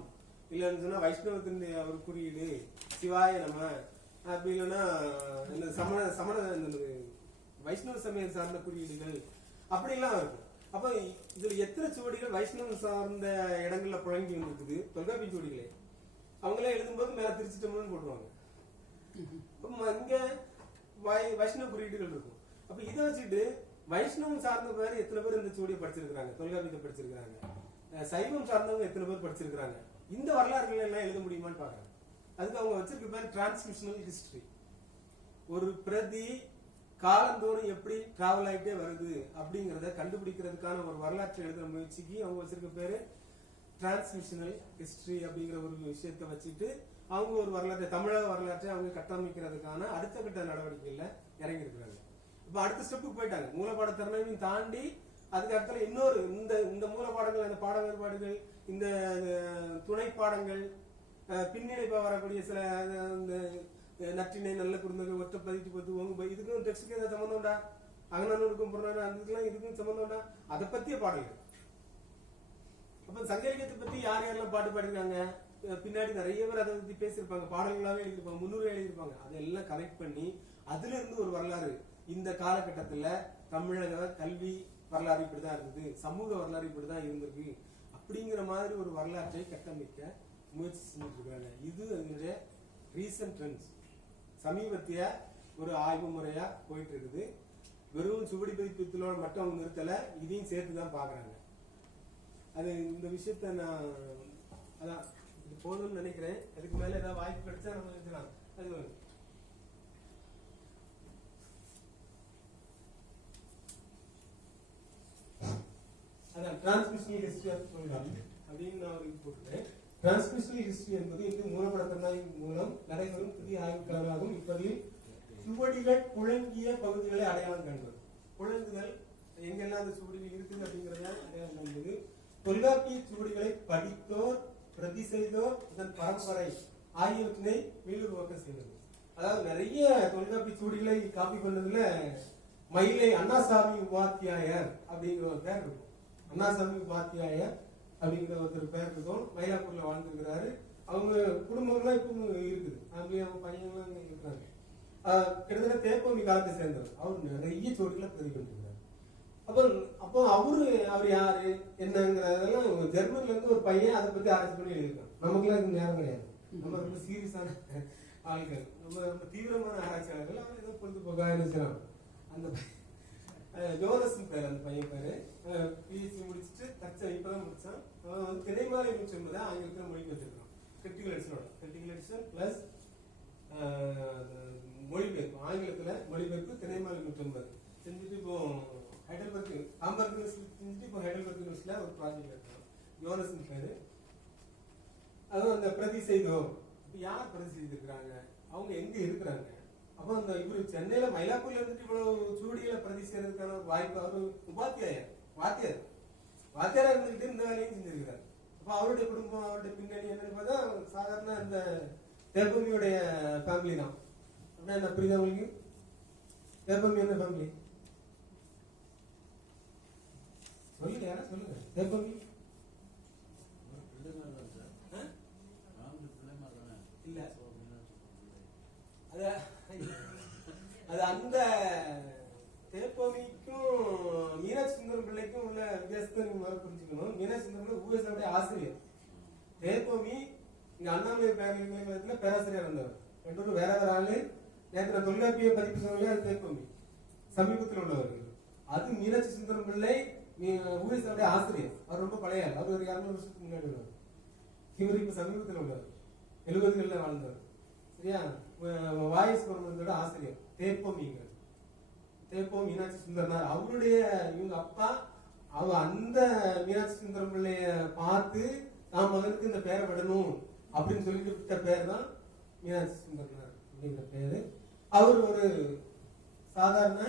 இல்லைன்னு சொன்னா வைஷ்ணவத்தின் ஒரு குறியீடு, சிவாய நம, அப்படி இல்லைன்னா இந்த சமண வைஷ்ணவ சமயம் சார்ந்த குறியீடுகள் அப்படிலாம் இருக்கும். அப்ப இதுல எத்தனை சுவடிகள் வைஷ்ணவம் சார்ந்த இடங்கள்ல புழங்கி வந்துருக்குது, தொல்காப்பிய சுவடிகளே. அவங்களே எழுதும்போது மேல திருச்சிட்டம்பலம்னு போட்டுருவாங்க. இங்க வைஷ்ணவ குறியீடுகள் இருக்கும். அப்ப இதை வச்சுட்டு வைஷ்ணவம் சார்ந்த பேர் எத்தனை பேர் இந்த சுவடியை படிச்சிருக்காங்க, தொல்காப்பியத்தை படிச்சிருக்காங்க, சைவம் சார்ந்தவங்க எத்தனை பேர் படிச்சிருக்காங்க, இந்த வரலாறுகள் எல்லாம் எழுத முடியுமான்னு பாக்குறாங்க. அதுக்கு அவங்க வச்சிருக்க பேர் டிரான்ஸ்மிஷனல் ஹிஸ்டரி. ஒரு பிரதி காலந்தோறும் எப்படி டிராவல் ஆகிட்டே வருது அப்படிங்கறத கண்டுபிடிக்கிறதுக்கான ஒரு வரலாற்றை எழுதுற முயற்சிக்கு அவங்க வச்சிருக்க பேரு டிரான்ஸ்மிஷனல் ஹிஸ்டரி அப்படிங்கிற ஒரு விஷயத்தை வச்சுட்டு அவங்க ஒரு வரலாற்றை, தமிழக வரலாற்றை அவங்க கட்டமைக்கிறதுக்கான அடுத்த கட்ட நடவடிக்கைகள்ல இறங்கி இருக்கிறாங்க. இப்ப அடுத்த ஸ்டெப்புக்கு போயிட்டாங்க. மூலப்பாட திறனையும் தாண்டி அதுக்கு அடுத்த இன்னொரு இந்த மூலப்பாடங்கள், அந்த பாட வேறுபாடுகள், இந்த துணை பாடங்கள், பின்னிணைப்பா வரக்கூடிய சில நற்றினை, நல்ல குறுந்தொகை, ஒற்றை பதிட்டு பத்து ஓங்கு, இதுக்கும் டெக்ஸ்டுக்கு ஏதாவது சம்பந்தம் உண்டா, அகநானூருக்கும் புறநானூறு அதுக்கெல்லாம் இதுக்கும் சம்பந்தம் உண்டா, அதை பத்திய பாடல்கள். அப்ப சங்க இலக்கியத்தை பத்தி யார் யாரெல்லாம் பாட்டு பாடிருக்காங்க, பின்னாடி நிறைய பேர் அதை பத்தி பேசியிருப்பாங்க, பாடல்களாவே எழுதியிருப்பாங்க, முன்னுரை எழுதியிருப்பாங்க. அதெல்லாம் கலெக்ட் பண்ணி அதுல இருந்து ஒரு வரலாறு, இந்த காலகட்டத்துல தமிழக கல்வி வரலாறு இப்படிதான் இருந்தது, சமூக வரலாறு இப்படிதான் இருந்திருக்கு அப்படிங்கிற மாதிரி ஒரு வரலாற்றை கட்டமைக்க முயற்சி செஞ்சுட்டு இருக்காங்க. இது அதனுடைய ரீசன்ட் ட்ரெண்ட்ஸ், சமீபத்திய ஒரு ஆய்வு முறையா போயிட்டு இருக்குது. வெறும் சுவடி பதிப்பத்திலோட மட்டும் அவங்க நிறுத்தல, இதையும் சேர்த்துதான் பாக்குறாங்க. அது இந்த விஷயத்த நான் அதான் இது போதும்னு நினைக்கிறேன். அதுக்கு மேல ஏதாவது வாய்ப்பு கிடைச்சா நம்ம எழுதலாம். அது அதான் டிரான்ஸ்மிஷனல் ஹிஸ்டரி அப்படின்னு நான் ஒரு போட்டுட்டேன். டிரான்ஸ்மிஷனல் ஹிஸ்டரி என்பது இன்று மூலப்படத்திறனாய் மூலம் நடைபெறும் புதிய ஆய்வுக்காகவும் இப்பதில் சுவடிகள் புழங்கிய பகுதிகளை அடையாளம் காண்பது. புழங்குதல் எங்கெல்லாம் அந்த சுவடிகள் இருக்குது அப்படிங்கிறத அடையாளம் காண்பது. தொல்காப்பிய சுவடிகளை படித்தோர், பிரதி செய்தோர், இதன் பரம்பரை ஆகியவற்றினை மீளுருவாக்கம் செய்வது. அதாவது நிறைய தொல்காப்பிய சுவடிகளை காப்பி பண்ணதுல மயிலை அண்ணாசாமி உபாத்தியாயர் அப்படிங்கிற ஒரு பேர் இருக்கும். அண்ணாசாமி உபாத்தியாயர் அப்படிங்கிற ஒருத்தர் பேர் இருக்கும். மயிலாப்பூர்ல வாழ்ந்துருக்கிறாரு. அவங்க குடும்பம்லாம் இப்போ இருக்குது. அவங்க பையன்லாம் இருக்கிறாங்க. கிட்டத்தட்ட தேப்பமி காலத்தை சேர்ந்தவர். அவர் நிறைய சுவடிகளை பதிவு பண்ணிருக்காரு. அப்போ அப்போ அவர் யாரு என்னங்கிறதெல்லாம் ஜெர்மன்ல இருந்து ஒரு பையன் அதை பத்தி ஆராய்ச்சி பண்ணி எழுதியிருக்கான். நமக்குலாம் இது நேரம் கிடையாது. நம்ம ரொம்ப சீரியஸான ஆட்கள், நம்ம ரொம்ப தீவிரமான ஆராய்ச்சியாளர்கள். அவன் ஏதோ பொழுதுபோக்காக நினைச்சான். அந்த ஜோனஸ் பேர், அந்த பையன் பேரு. பிஹெச்டி முடிச்சுட்டு இப்பதான் முடிச்சான். அவன் வந்து திணைமாலை நூற்றி என்பதை ஆங்கிலத்தில் மொழிபெயர்த்திருக்கான். கிரிட்டிக்கல் எடிஷன் பிளஸ் மொழிபெயர்ப்பு, ஆங்கிலத்துல மொழிபெயர்ப்பு திணைமாலை நூற்றி என்பது செஞ்சுட்டு இப்போ ஹைடல்பர்க் ஹாம்பர்க் யூனிவர்சிட்டி செஞ்சுட்டு இப்போ ஹைடல்பர்க் யூனிவர்சிட்டியில ஒரு ப்ராஜெக்ட் இருக்கான். ஜோனஸ் பேரு. அதுவும் அந்த பிரதி செய்தோம். யார் பிரதி செய்திருக்கிறாங்க, அவங்க எங்க இருக்கிறாங்க? அப்போ அந்த இவரு சென்னையில மயிலாப்பூர்ல இருந்துட்டு இவ்வளவு சூடியில பிரதி செய்யறதுக்கான ஒரு வாய்ப்பு. அவரு வாத்தியாரா இருந்துகிட்டு இந்த வேலையும் செஞ்சிருக்கிறார். அப்ப அவருடைய குடும்பம், அவருடைய பின்னணி என்னன்னு பார்த்தா சாதாரண இந்த தேவபூமியோடைய ஃபேமிலி தான். அப்படின்னா என்ன புரியுதா உங்களுக்கு? தேவபூமி என்ன ஃபேமிலி சொல்லுங்க, யாரா சொல்லுங்க. தேவபூமி இல்ல, அது அந்த தேப்போமிக்கும் மீனாட்சி சுந்தரம் பிள்ளைக்கும் உள்ள வித்தியாசத்தை நீங்க முதல்ல புரிஞ்சுக்கணும். மீனாட்சி சுந்தரம் பிள்ளை ஊஎஸ்ஓடைய ஆசிரியர். தேப்போமி இங்க அண்ணாமலை பேரவையில பேராசிரியர் இருந்தவர். ரெண்டு வேற வேற ஆளு. நேற்று நான் தொல்காப்பிய பதிப்பு சொன்னாலே அது தேப்போமி சமீபத்தில் உள்ளவர்கள். அது மீனாட்சி சுந்தரம் பிள்ளை ஊஎஸ்ஓடைய ஆசிரியர். அவர் ரொம்ப பழைய ஆள். அவர் ஒரு 200 வருஷத்துக்கு முன்னாடி உள்ளவர். இவர் இப்ப சமீபத்தில் உள்ளவர், 70களில் வாழ்ந்தவர். சரியா? வாய்ஸ் கவர்மெண்டோட ஆசிரியர் தேப்போமிங்கிறது. தேப்போ மீனாட்சி சுந்தரனார் அவருடைய இவங்க அப்பா அந்த மீனாட்சி சுந்தரம் பிள்ளைய பார்த்து நான் மகனுக்கு இந்த பேரை விடணும் அப்படின்னு சொல்லிட்டு விட்ட பேர் தான் மீனாட்சி சுந்தரனார் அப்படிங்கிற பேரு. அவர் ஒரு சாதாரண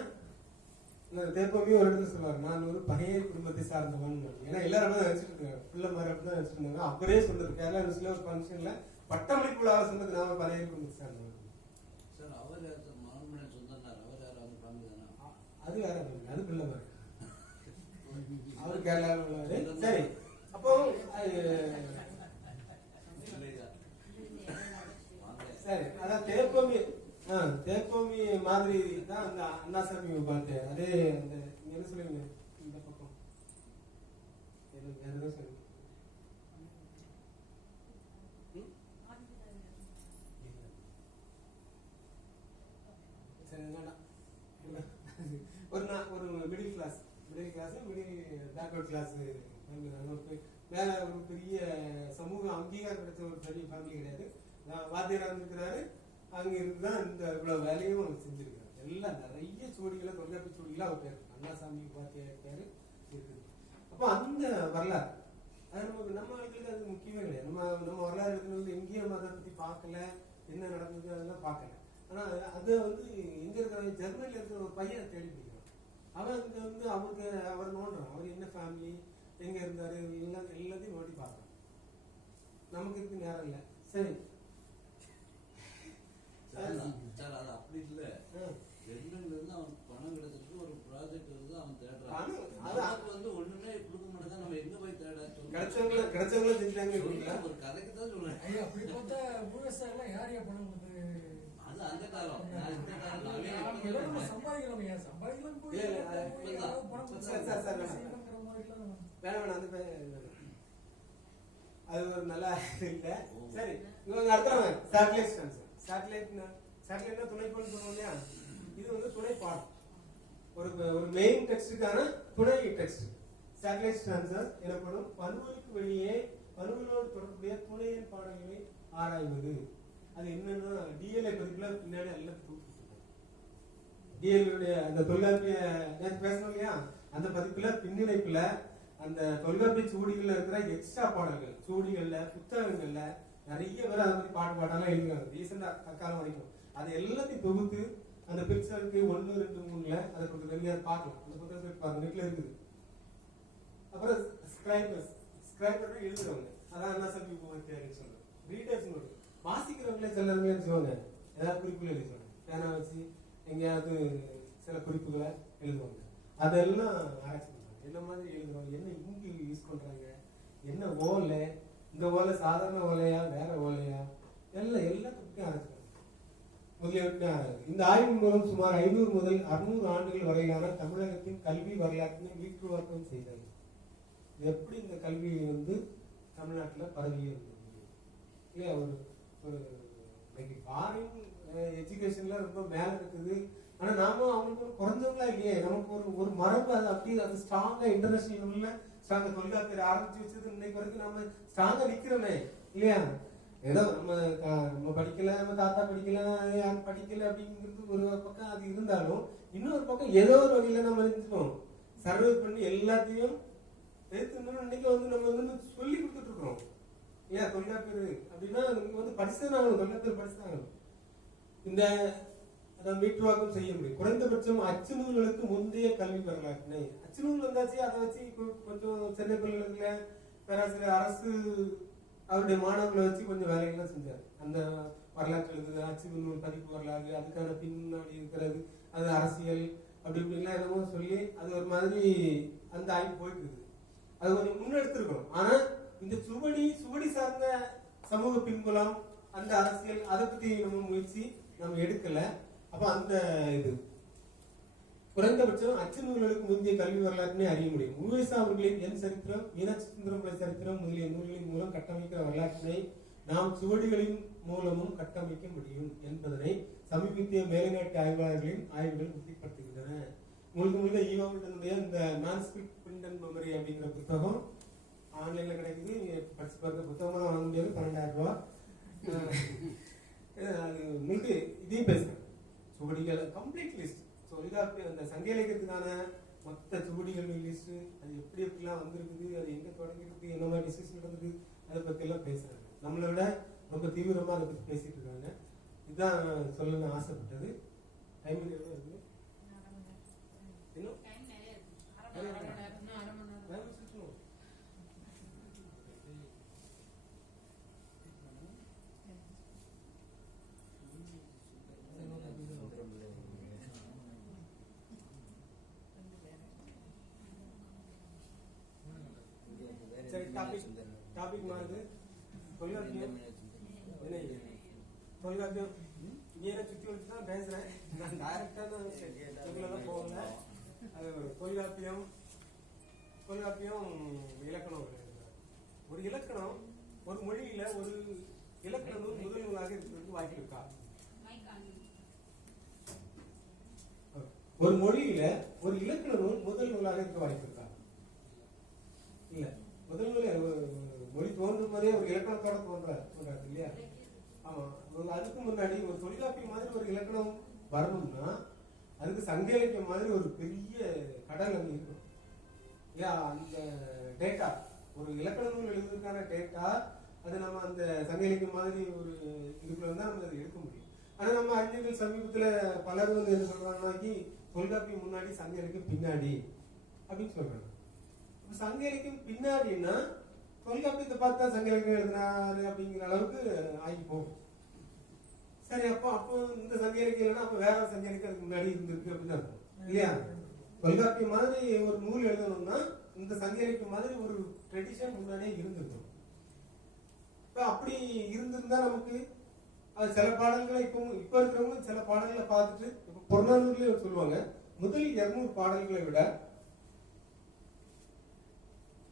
தேப்போமியும் ஒரு இடத்துல சொல்லுவார், நான் ஒரு பகையர் குடும்பத்தை சார்ந்தவன். ஏன்னா எல்லாரும் நினைச்சிட்டு இருக்காங்க, பிள்ளை மாதிரி அப்படிதான் நினைச்சிட்டு இருந்தாங்க. அவரே சொன்னது கேரளா நியூஸ்ல ஒரு ஃபங்க்ஷன்ல பட்டமளிப்பு விழாவை சொன்னது, நான் ஒரு பகையர் குடும்பத்தை சார்ந்தவன். அது வேற, அது பிள்ளை மாதிரி. அவரு கேரளாவில் உள்ளாரு. சரி, அப்போ சரி, அதான் தேப்போமி மாதிரி தான் அந்த அண்ணாசாமி பார்த்து அதே அந்த என்ன சொல்லுவீங்க இந்த பக்கம் வேற ஏதோ சொல்லுங்க. சரி, ஒரு மிடில் கிளாஸ் பேக்வர்ட் கிளாஸ் வேற ஒரு பெரிய சமூக அங்கீகாரம் கிடைச்ச ஒரு பெரிய ஃபேமிலி கிடையாது. வாத்தியாரா இருந்திருக்கிறாரு. அங்க இருந்துதான் இந்த இவ்வளவு வேலையும் அவர் செஞ்சிருக்காரு. எல்லாம் நிறைய சோடிகளை, தொல்காப்பி சோடிகளை அவர் பேரு அண்ணாசாமி வாத்தியார் பேரு இருக்குது. அப்போ அந்த வரலாறு அது நம்ம ஆட்களுக்கு அது முக்கியமே கிடையாது. நம்ம வரலாறு எடுக்கிறது எங்கேயும் நம்ம அதை பத்தி பார்க்கல, என்ன நடந்தது அதெல்லாம் பார்க்கல. ஆனா அதை வந்து எங்க இருக்கிற ஜெர்மனில இருக்கிற ஒரு பையன் தேடி பிடிக்கிறான். அவன் இங்க வந்து அவருக்கு அவர் நோண்டுறான், அவர் என்ன ஃபேமிலி, எங்க இருந்தாரு, எல்லாத்தையும் நோண்டி பார்க்கறான். நமக்கு இதுக்கு நேரம் இல்லை. சரி சார், அது அப்படி இல்ல. ஜெர்மனில இருந்து அவன் பணம் கிடைச்சிருக்கு, ஒரு ப்ராஜெக்ட் வந்து அவன் தேடுறான். அது வந்து ஒண்ணுமே கொடுக்க மாட்டேங்குது. நம்ம எங்க போய் தேட கிடைச்சவங்களும் செஞ்சாங்க. ஒரு கதைக்கு தான் சொல்றேன். அப்படி பார்த்தா விவசாயம் யாரையா பணம் கொடுத்து அது அந்த காலம். சம்பாதிக்கலாம் அது ஒரு நல்ல இல்ல. சரி, இவங்க அடுத்தவங்க சேட்டலைட்னா துணைக்கோள் சொல்லுவோம் இல்லையா? இது வந்து துணை பாடம். ஒரு மெயின் டெக்ஸ்டுக்கான துணை டெக்ஸ்ட். சேட்டலைட் ஸ்டான்சர் எனப்படும் பண்புகளுக்கு வெளியே பண்புகளோடு தொடர்புடைய துணையின் பாடல்களை ஆராய்வது. அது என்னன்னா டிஎல்ஏ பதிப்புல பின்னாடி எல்லாம் டிஎல்ஏ அந்த தொல்காப்பிய பேசணும் இல்லையா? அந்த பதிப்புல பின்னிணைப்புல அந்த தொல்காப்பிய சூடிகள்ல இருக்கிற எக்ஸ்ட்ரா பாடல்கள், சூடிகள்ல புத்தகங்கள்ல நிறைய பேர் அதை பத்தி பாட்டெல்லாம் எழுதுறாங்க. ரீசெண்டா தற்காலம் வரைக்கும் அது எல்லாத்தையும் தொகுத்து அந்த பிக்சருக்கு 1, 2, 3ல அதை கொஞ்சம் நிறைய பார்க்கலாம். அந்த புத்தகத்தை பாருங்க, நெட்ல இருக்குது. அப்புறம் ஸ்கிரைபர் எழுதுறவங்க, அதான் என்ன சொல்லி சொல்றேன். ரீடர்ஸ் வாசிக்கிறவங்களே சிலருமே சொல்லுவாங்க, ஏதாவது குறிப்புகள் எழுதுவாங்க. பேனா வச்சு எங்கேயாவது சில குறிப்புகளை எழுதுவாங்க. அதெல்லாம் ஆராய்ச்சி பண்றாங்க. என்ன மாதிரி எழுதுவாங்க, என்ன இங்கு யூஸ் பண்றாங்க, என்ன ஓலை, இந்த ஓலை சாதாரண ஓலையா வேற ஓலையா, எல்லாத்துக்கும் ஆராய்ச்சி பண்றாங்க. முதலியவற்றின் ஆராய்வு. இந்த ஆய்வின் மூலம் சுமார் 500 முதல் 600 ஆண்டுகள் வரையிலான தமிழகத்தின் கல்வி வரலாற்றினை மீட்டுருவாக்கம் செய்தது. எப்படி இந்த கல்வி வந்து தமிழ்நாட்டில் பரவி இருந்தது இல்லையா? ஒரு இன்னைக்கு ஃபாரின் எஜுகேஷன்ல ரொம்ப மேல இருக்குது. ஆனா நாம அவங்களுக்கு ஒரு குறைஞ்சவங்களா இல்லையே. நமக்கு ஒரு மரபு அது அப்படியே அது ஸ்ட்ராங்கா இன்டர்நேஷனல் லெவல்ல ஸ்ட்ராங்கா தொழிலாளர் ஆரம்பிச்சு வச்சது இன்னைக்கு வரைக்கும் நம்ம ஸ்ட்ராங்கா நிக்கிறோமே இல்லையா? ஏதோ நம்ம படிக்கல, நம்ம தாத்தா படிக்கல, யாரும் படிக்கல அப்படிங்கிறது ஒரு பக்கம் அது இருந்தாலும், இன்னொரு பக்கம் ஏதோ ஒரு வகையில நம்ம இருந்துட்டோம் சர்வே பண்ணி எல்லாத்தையும் எடுத்துக்கணும். இன்னைக்கு வந்து நம்ம வந்து சொல்லி கொடுத்துட்டு இருக்கிறோம் இல்லையா? தொழிலாளர் அப்படின்னா நீங்க வந்து படிச்சுதான் ஆகணும், தொழிலாளர் படிச்சுதான் ஆகணும். இந்த அதை மீட்டுருவாக்கம் செய்ய முடியும். குறைந்தபட்சம் அச்சு நூல்களுக்கு முந்தைய கல்வி வரலாற்றினை, அச்சு நூல் வந்தாச்சு, அதை வச்சு கொஞ்சம் சென்னை பல்கலைக்கழகத்துல பேராசிரியர் அரசு அவருடைய மாணவர்களை வச்சு கொஞ்சம் வேலைகள்லாம் செஞ்சாரு. அந்த வரலாற்று எழுது, அச்சு நூல் பதிப்பு வரலாறு, அதுக்கான பின்னாடி இருக்கிறது, அது அரசியல் அப்படி இப்படிலாம் என்னமோ சொல்லி அது ஒரு மாதிரி அந்த ஆய்வு போயிட்டு இருக்குது. அது கொஞ்சம் முன்னெடுத்திருக்கணும். ஆனா இந்த சுவடி சார்ந்த சமூக பின்புலம், அந்த அரசியல், அதை பத்தி நம்ம முயற்சி நம்ம எடுக்கல. அப்ப அந்த இது குறைந்தபட்சம் அச்சு நூல்களுக்கு முந்தைய கல்வி வரலாற்றினை அறிய முடியும். உவேசா அவர்களின் என் சரித்திரம், மீனாட்சி சரித்திரம் முதலிய நூல்களின் மூலம் கட்டமைக்கிற வரலாற்றினை நாம் சுவடிகளின் மூலமும் கட்டமைக்க முடியும் என்பதனை சமீபத்திய மேலைநாட்டு ஆய்வாளர்களின் ஆய்வுகள் உறுதிப்படுத்துகின்றன. முழுக்க ஈவாவுடைய இந்த மேன்ஸ்கிரிப்ட் பிரிண்ட் அண்ட் மெமரி அப்படிங்கிற புத்தகம் ஆன்லைன்ல கிடைக்குது. படிச்சு பார்க்க புத்தகமாக வாங்க முடியாது, 12,000 ரூபாய். அது முழுக்க இதையும் பேசுறேன். சுவடிகள் கம்ப்ளீட் லிஸ்ட், அந்த சங்க இலக்கியத்துக்கான மொத்த சுவடிகள் லிஸ்ட், அது எப்படி எப்படிலாம் வந்திருக்குது, அது எங்க தொடங்கிருக்கு, என்ன மாதிரி டிசிஷன் நடந்தது, அதை பத்தி எல்லாம் பேசுறாங்க. நம்மளை விட ரொம்ப தீவிரமா அதை பத்தி பேசிட்டு இருக்காங்க. இதுதான் சொல்லணும்னு ஆசைப்பட்டது. டைம் எவ்வளவு இருக்கு? இன்னும் டாபிக் மாறுது. தொழிலாளர் இங்கே சுத்தி வச்சு தான் பேசுறேன். நான் டைரக்டா தான் போகல. அது தொழிலாப்பியம் இலக்கணம். ஒரு இலக்கணம் ஒரு மொழியில ஒரு இலக்கண நூல் முதல் நூலாக இருக்கிறதுக்கு வாய்ப்பு இருக்கா? ஒரு மொழியில ஒரு இலக்கண நூல் முதல் நூலாக இருக்க வாய்ப்பு இருக்கா? இல்ல. முதல் மொழி தோன்றும் போதே ஒரு இலக்கணத்தோட தோன்றாது இல்லையா? ஆமா. அதுக்கு முன்னாடி ஒரு தொழிலாப்பியம் மாதிரி ஒரு இலக்கணம் வரணும்னா அதுக்கு சங்க இலக்கியம் மாதிரி ஒரு பெரிய கடல் அங்க இருக்கும் இல்லையா? அந்த டேட்டா, ஒரு இலக்கண நூல் எழுதுறதுக்கான டேட்டா, அது நம்ம அந்த சங்க இலக்கியம் மாதிரி ஒரு இதுக்குள்ள வந்தா நம்ம அதை எடுக்க முடியும். ஆனா நம்ம அறிஞர்கள் சமீபத்துல பலர் வந்து என்ன சொல்றாங்கன்னா, தொல்காப்பியம் முன்னாடி சங்க இலக்கியம் பின்னாடி அப்படின்னு சொல்றாங்க. சங்க இலக்கியம் பின்னாடின்னா தொல்காப்பியத்தை பார்த்தா சங்க இலக்கியம் எழுதினாரு அப்படிங்கிற அளவுக்கு ஆகி போகும். சரி, அப்போ இந்த சங்க இலக்கியம் இல்லைன்னா அப்ப வேற சங்க இலக்கியம் அதுக்கு முன்னாடி இருந்திருக்கு அப்படின்னு அர்த்தம் இல்லையா? தொல்காப்பியம் மாதிரி ஒரு நூல் எழுதணும்னா இந்த சங்க இலக்கியம் மாதிரி ஒரு ட்ரெடிஷன் முன்னாடியே இருந்திருக்கும். இப்ப அப்படி இருந்திருந்தா நமக்கு அது சில பாடல்களை இப்ப இருக்கிறவங்க சில பாடல்களை பார்த்துட்டு இப்ப புறநானூர்லயே சொல்லுவாங்க, முதல் 200 பாடல்களை விட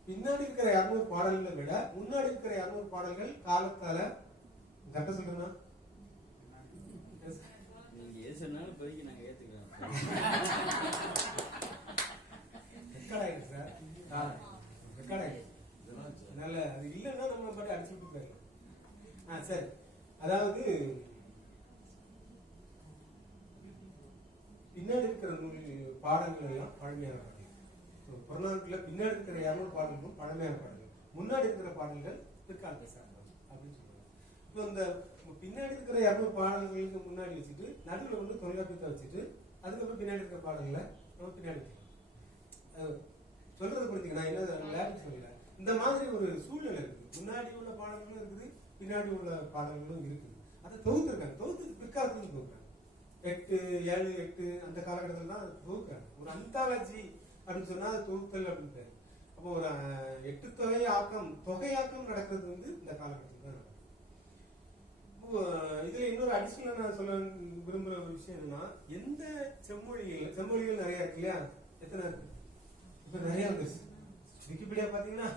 பின்னாடி இருக்கிற 200 பாடல்களை விட முன்னாடி இருக்கிற 200 பாடல்கள் காலத்தால கட்ட சொல்றேன்னா நல்ல அது இல்லைன்னா நம்ம பாட்டு அடிச்சு விட்டு போயிடலாம். சரி, அதாவது பின்னாடி இருக்கிற பாடல்கள் எல்லாம் பழமையான பாடல்கள். புறநானூற்றுல பின்னாடி இருக்கிற 200 பாடல்களும் பழமையான பாடல்கள், முன்னாடி இருக்கிற பாடல்கள் பிற்காலத்தை சார்ந்தது அப்படின்னு சொல்றாங்க. இப்போ இந்த பின்னாடி இருக்கிற 200 பாடல்களுக்கு முன்னாடி வச்சுட்டு நடுவில் வந்து தொல்காப்பியத்தை வச்சுட்டு அதுக்கப்புறம் பின்னாடி இருக்கிற பாடல்களை நம்ம பின்னாடி சொல்றது புரிஞ்சுக்க. நான் என்ன சொல்லல, இந்த மாதிரி ஒரு சூழ்நிலை இருக்குது. முன்னாடி உள்ள பாடல்களும் இருக்குது, பின்னாடி உள்ள பாடல்களும் இருக்குது. அதை தொகுத்துருக்காங்க. தொகுத்து பிற்காலத்துல தொகுக்கிறாங்க. 8, 7, 8 அந்த காலகட்டத்தில் தான் தொகுக்கிறாங்க. ஒரு அந்தாலஜி அப்படின்னு சொன்னா அது தொகுத்தல் அப்படின்னு. அப்போ ஒரு 8 தொகையாக்கம் நடக்கிறது வந்து இந்த காலகட்டத்தில் தான் நடக்கும். இதுல இன்னொரு அடிஷனலா நான் சொல்ல விரும்புற ஒரு விஷயம் என்னன்னா, எந்த செம்மொழிகள் நிறைய இருக்கு இல்லையா? எத்தனை இருக்கு? இப்ப நிறைய வந்துருச்சு. விக்கிபீடியா பாத்தீங்கன்னா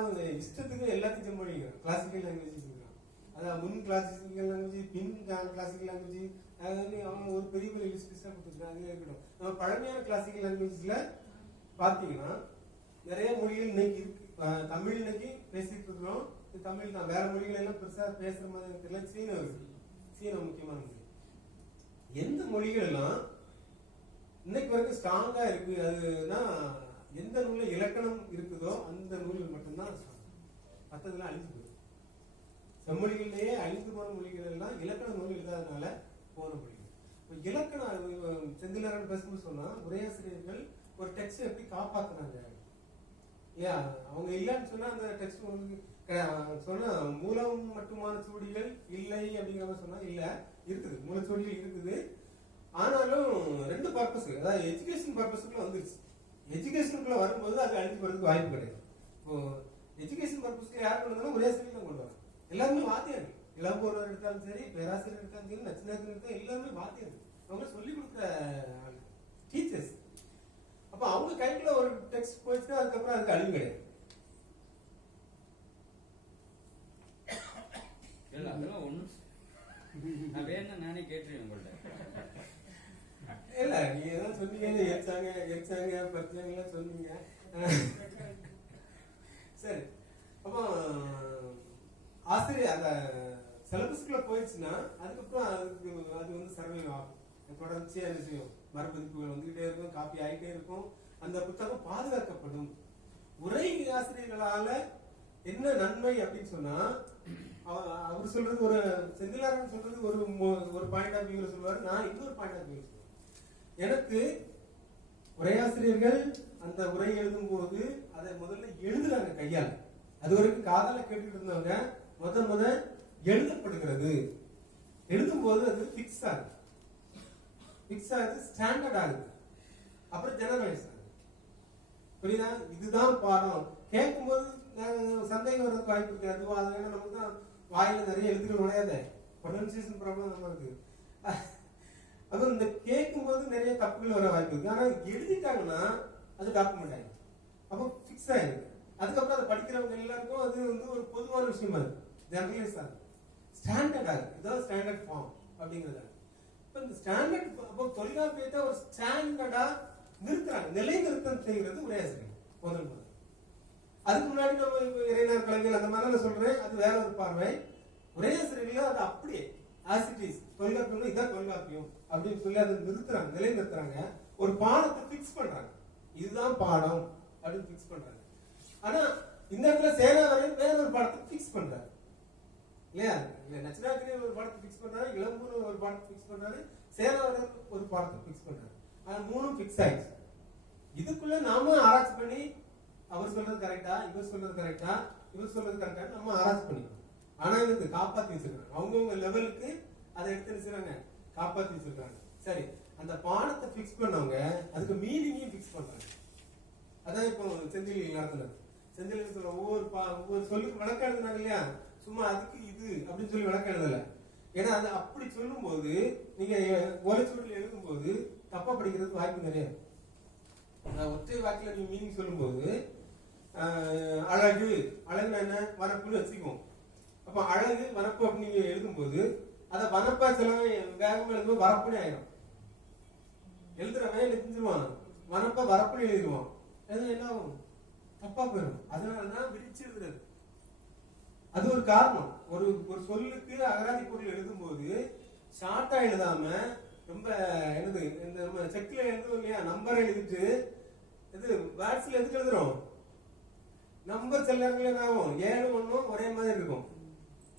அவங்க இஷ்டத்துக்கு எல்லாத்தையும் செம்மொழிங்க. கிளாசிக்கல் லாங்குவேஜ் இருக்கான், அதான் முன் கிளாசிக்கல் லாங்குவேஜ், பின் கிளாசிக்கல் லாங்குவேஜ், அதாவது அவங்க ஒரு பெரிய பெரிய லிஸ்டா கொடுத்துருக்காங்க. இருக்கட்டும், நம்ம பழமையான கிளாசிக்கல் லாங்குவேஜ்ல பாத்தீங்கன்னா நிறைய மொழிகள் இன்னைக்கு இருக்கு. தமிழ் இன்னைக்கு பேசிட்டு இருக்கிறோம், தமிழ் தான். வேற மொழிகள் எல்லாம் பெருசா பேசுற மாதிரி தெரியல. சீனம் இருக்கு, சீனம் முக்கியமான மொழி. எந்த மொழிகள் எல்லாம் இன்னைக்கு வரைக்கும் ஸ்ட்ராங்கா இருக்கு அதுனா, எந்த நூல்ல இலக்கணம் இருக்குதோ அந்த நூல்கள் மட்டும்தான் மற்றதெல்லாம் அழிஞ்சு போயிடும். செம்மொழிகளிலேயே அழிந்து போன மொழிகள் எல்லாம் இலக்கண நூல் இல்லாதனால போன மொழிகள். இப்போ இலக்கணம் செந்திலாரன் பேசும்போது சொன்னா, உரையாசிரியர்கள் ஒரு டெக்ஸ்ட் எப்படி காப்பாத்துனாங்க இல்லையா? அவங்க இல்லைன்னு சொன்னா அந்த டெக்ஸ்ட் சொன்னா மூலம் மட்டுமான சுவடிகள் இல்லை அப்படிங்கிற மாதிரி சொன்னா, இல்ல இருக்குது, மூலச்சுவடிகள் இருக்குது. ஆனாலும் ரெண்டு பர்பஸ், அதாவது எஜுகேஷன் பர்பஸ்க்குள்ள வந்துருச்சு. எஜுகேஷனுக்குள்ள வரும்போது அது அழிஞ்சு போறதுக்கு வாய்ப்பு கிடையாது. இப்போ எஜுகேஷன் பர்பஸ்க்கு யார் கொண்டு வந்தாலும் உரையாசிரியர் தான் கொண்டு வராங்க. எல்லாருமே வாத்தியார்கள், இளம்போர் எடுத்தாலும் சரி, பேராசிரியர் எடுத்தாலும் சரி, நச்சினாசிரியர் எடுத்தாலும் எல்லாருமே வாத்தியார்கள். அவங்க சொல்லிக் கொடுக்குற டீச்சர்ஸ். அப்ப அவங்க கைக்குள்ள ஒரு டெக்ஸ்ட் போயிடுச்சுன்னா அதுக்கப்புறம் அதுக்கு அழிவு கிடையாது. அதெல்லாம் ஒண்ணும் நான் வேணா நானே கேட்டுருவேன் உங்கள்ட்ட. இல்ல நீங்க ஏதாவது சொன்னீங்க, எரிச்சாங்க பறிச்சாங்கலாம் சொன்னீங்க. சரி, அப்போ ஆசிரியர் அந்த சிலபஸ்க்குள்ள போயிடுச்சுன்னா அதுக்கப்புறம் அது வந்து சர்வே ஆகும். தொடர்ச்சியா என்ன செய்யும், மறுபதிப்புகள் வந்துகிட்டே இருக்கும், காப்பி ஆகிட்டே இருக்கும், அந்த புத்தகம் பாதுகாக்கப்படும். உரை ஆசிரியர்களால என்ன நன்மை அப்படின்னு சொன்னா, அவர் சொல்றது ஒரு செந்திலாரன் சொல்றது ஒரு பாயிண்ட் ஆஃப் வியூல சொல்லுவாரு, நான் இன்னொரு பாயிண்ட் ஆஃப் வியூ சொல்லுவேன். எனக்கு உரையாசிரியர்கள் அந்த உரை எழுதும் போது அதை முதல்ல எழுதுறாங்க கையால். அது வரைக்கும் காதால கேட்டுட்டு இருந்தவங்க முத எழுதப்படுகிறது. எழுதும் போது அது பிக்ஸ் ஆகுது, ஸ்டாண்டர்ட் ஆகுது, அப்புறம் ஜெனரலைஸ் ஆகுது. புரியுதா? இதுதான் பாடம். கேட்கும் போது சந்தேகம் வர்றதுக்கு வாய்ப்பு இருக்கு. அதுவா அது வேணா, நமக்கு தான் வாயில நிறைய எழுத்துக்கள் நுழையாத, ப்ரொனன்சியேஷன் ப்ராப்ளம் நம்ம இருக்கு. அதுவும் இந்த கேட்கும் போது நிறைய தப்புகள் வர வாய்ப்பு இருக்கு. ஆனா எழுதிட்டாங்கன்னா அது டாக்குமெண்ட் ஆயிடும், அப்போ பிக்ஸ் ஆயிடுது. அதுக்கப்புறம் அதை படிக்கிறவங்க எல்லாருக்கும் அது வந்து ஒரு பொதுவான விஷயமா இருக்கு, ஜெனரலைஸ் ஆகுது, ஸ்டாண்டர்ட் ஆகுது. இதுதான் ஸ்டாண்டர்ட் ஃபார்ம் அப்படிங்கிறது. இப்ப இந்த ஸ்டாண்டர்ட், அப்போ தொல்காப்பியத்தை ஒரு ஸ்டாண்டர்டா நிறுத்துறாங்க, நிலைநிறுத்தம் செய்கிறது உரையாசிரியர் முதல். அதுக்கு முன்னாடி நம்ம இறைஞர் கலைஞர் அந்த மாதிரி சொல்றேன், அது வேற ஒரு பார்வை. உரையாசிரியர்கள் அது அப்படியே ஆசிட்டிஸ் தொல்காப்பியம் இதான் தொல்காப்பியம் அப்படின்னு சொல்லி அதை நிறுத்துறாங்க, நிலைநிறுத்துறாங்க. ஒரு பாடத்தை பிக்ஸ் பண்றாங்க, இதுதான் பாடம் அப்படின்னு பிக்ஸ் பண்றாங்க. ஆனா இந்த இடத்துல சேனாவரையன் வேற ஒரு பாடத்தை பிக்ஸ் பண்றாரு இல்லையா? நச்சினார்கனி ஒரு பாடத்தை பிக்ஸ் பண்றாரு, இளம்பூர் ஒரு பாடத்தை பிக்ஸ் பண்றாரு, சேனாவரையன் ஒரு பாடத்தை பிக்ஸ் பண்றாரு. ஆனா மூணும் பிக்ஸ் ஆயிடுச்சு. இதுக்குள்ள நாம ஆராய்ச்சி பண்ணி அவர் சொல்றது கரெக்டா, இவர் சொல்றது கரெக்டா, இவர் சொல்றது கரெக்டா நம்ம ஆராய்ச்சி பண்ணிக்கணும். ஆனா எனக்கு காப்பாத்தி வச்சிருக்காங்க, அவங்கவுங்க லெவலுக்கு அதை எடுத்து வச்சிருக்காங்க, காப்பாத்தி வச்சிருக்காங்க. சரி, அந்த பாடத்தை பிக்ஸ் பண்ணவங்க அதுக்கு மீனிங்கையும் பிக்ஸ் பண்றாங்க. அதான் இப்போ செந்தில் நடத்துனது. செந்தில் சொல்ற ஒவ்வொரு சொல்லுக்கு விளக்கம் எழுதுனாங்க இல்லையா, சும்மா அதுக்கு இது அப்படின்னு சொல்லி விளக்கம் எழுதல. ஏன்னா அது அப்படி சொல்லும் போது நீங்க ஓலைச்சுவடியில் எழுதும் போது தப்பா படிக்கிறதுக்கு வாய்ப்பு நிறைய. ஒற்றை வாக்கில நீங்க மீனிங் சொல்லும் போது அழகு, அழகுனா என்ன, வரப்புன்னு வச்சுக்குவோம். அப்ப அழகு வரப்பு அப்படின்னு நீங்க எழுதும் போது அதை வனப்பா சில வேகமா எழுதும்போது வரப்புன்னு ஆயிடும். எழுதுறவன் என்ன செஞ்சிருவான், வனப்பா வரப்புன்னு எழுதிடுவான். அது என்ன ஆகும், தப்பா போயிடும். அதனாலதான் விரிச்சு எழுதுறது. அது ஒரு காரணம். ஒரு சொல்லுக்கு அகராதி பொருள் எழுதும் போது ஷார்ட்டா எழுதாம ரொம்ப என்னது, இந்த நம்ம செக்ல எழுதுவோம் இல்லையா, நம்பர் எழுதிட்டு இது வேர்ட்ஸ்ல எதுக்கு எழுதுறோம், நம்பர் சில நேரங்கள் என்ன ஆகும், 7 1 ஒரே மாதிரி இருக்கும்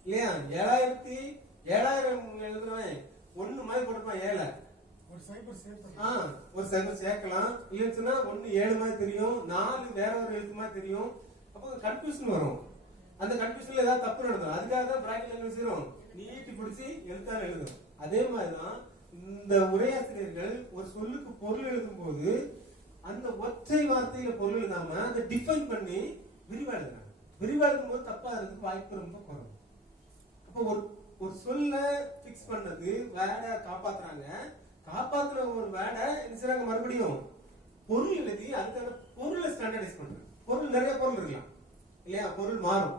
இல்லையா? 7000 எழுதுறவன் 1 மாதிரி போட்டுப்பான், 7 ஒரு சைபர் சேர்க்கலாம். இல்லைன்னு சொன்னா 1 7 மாதிரி தெரியும், 4 வேற ஒரு எழுத்து மாதிரி தெரியும். அப்போ கன்ஃபியூஷன் வரும். அந்த கன்ஃபியூஷன்ல ஏதாவது தப்பு நடக்கும். அதுக்காக தான் பிராக்கெட் என்ன செய்யறோம், நீட்டி பிடிச்சி எழுத்தால எழுதும். அதே மாதிரிதான் இந்த உரையாசிரியர்கள் ஒரு சொல்லுக்கு பொருள் எழுதும் போது அந்த ஒற்றை வார்த்தையில பொருள் எழுதாம அதை டிஃபைன் பண்ணி விரிவா எழுதுறாங்க. விரிவா எழுதும் போது தப்பா அதுக்கு வாய்ப்பு ரொம்ப குறைவு. அப்போ ஒரு சொல்ல பிக்ஸ் பண்ணது வேர்டை காப்பாத்துறாங்க. காப்பாத்துற ஒரு வேர்டை என்ன செய்றாங்க, மறுபடியும் பொருள் எழுதி அதுக்கான பொருளை ஸ்டாண்டர்டைஸ் பண்றாங்க. பொருள் நிறைய பொருள் இருக்கலாம் இல்லையா, பொருள் மாறும்.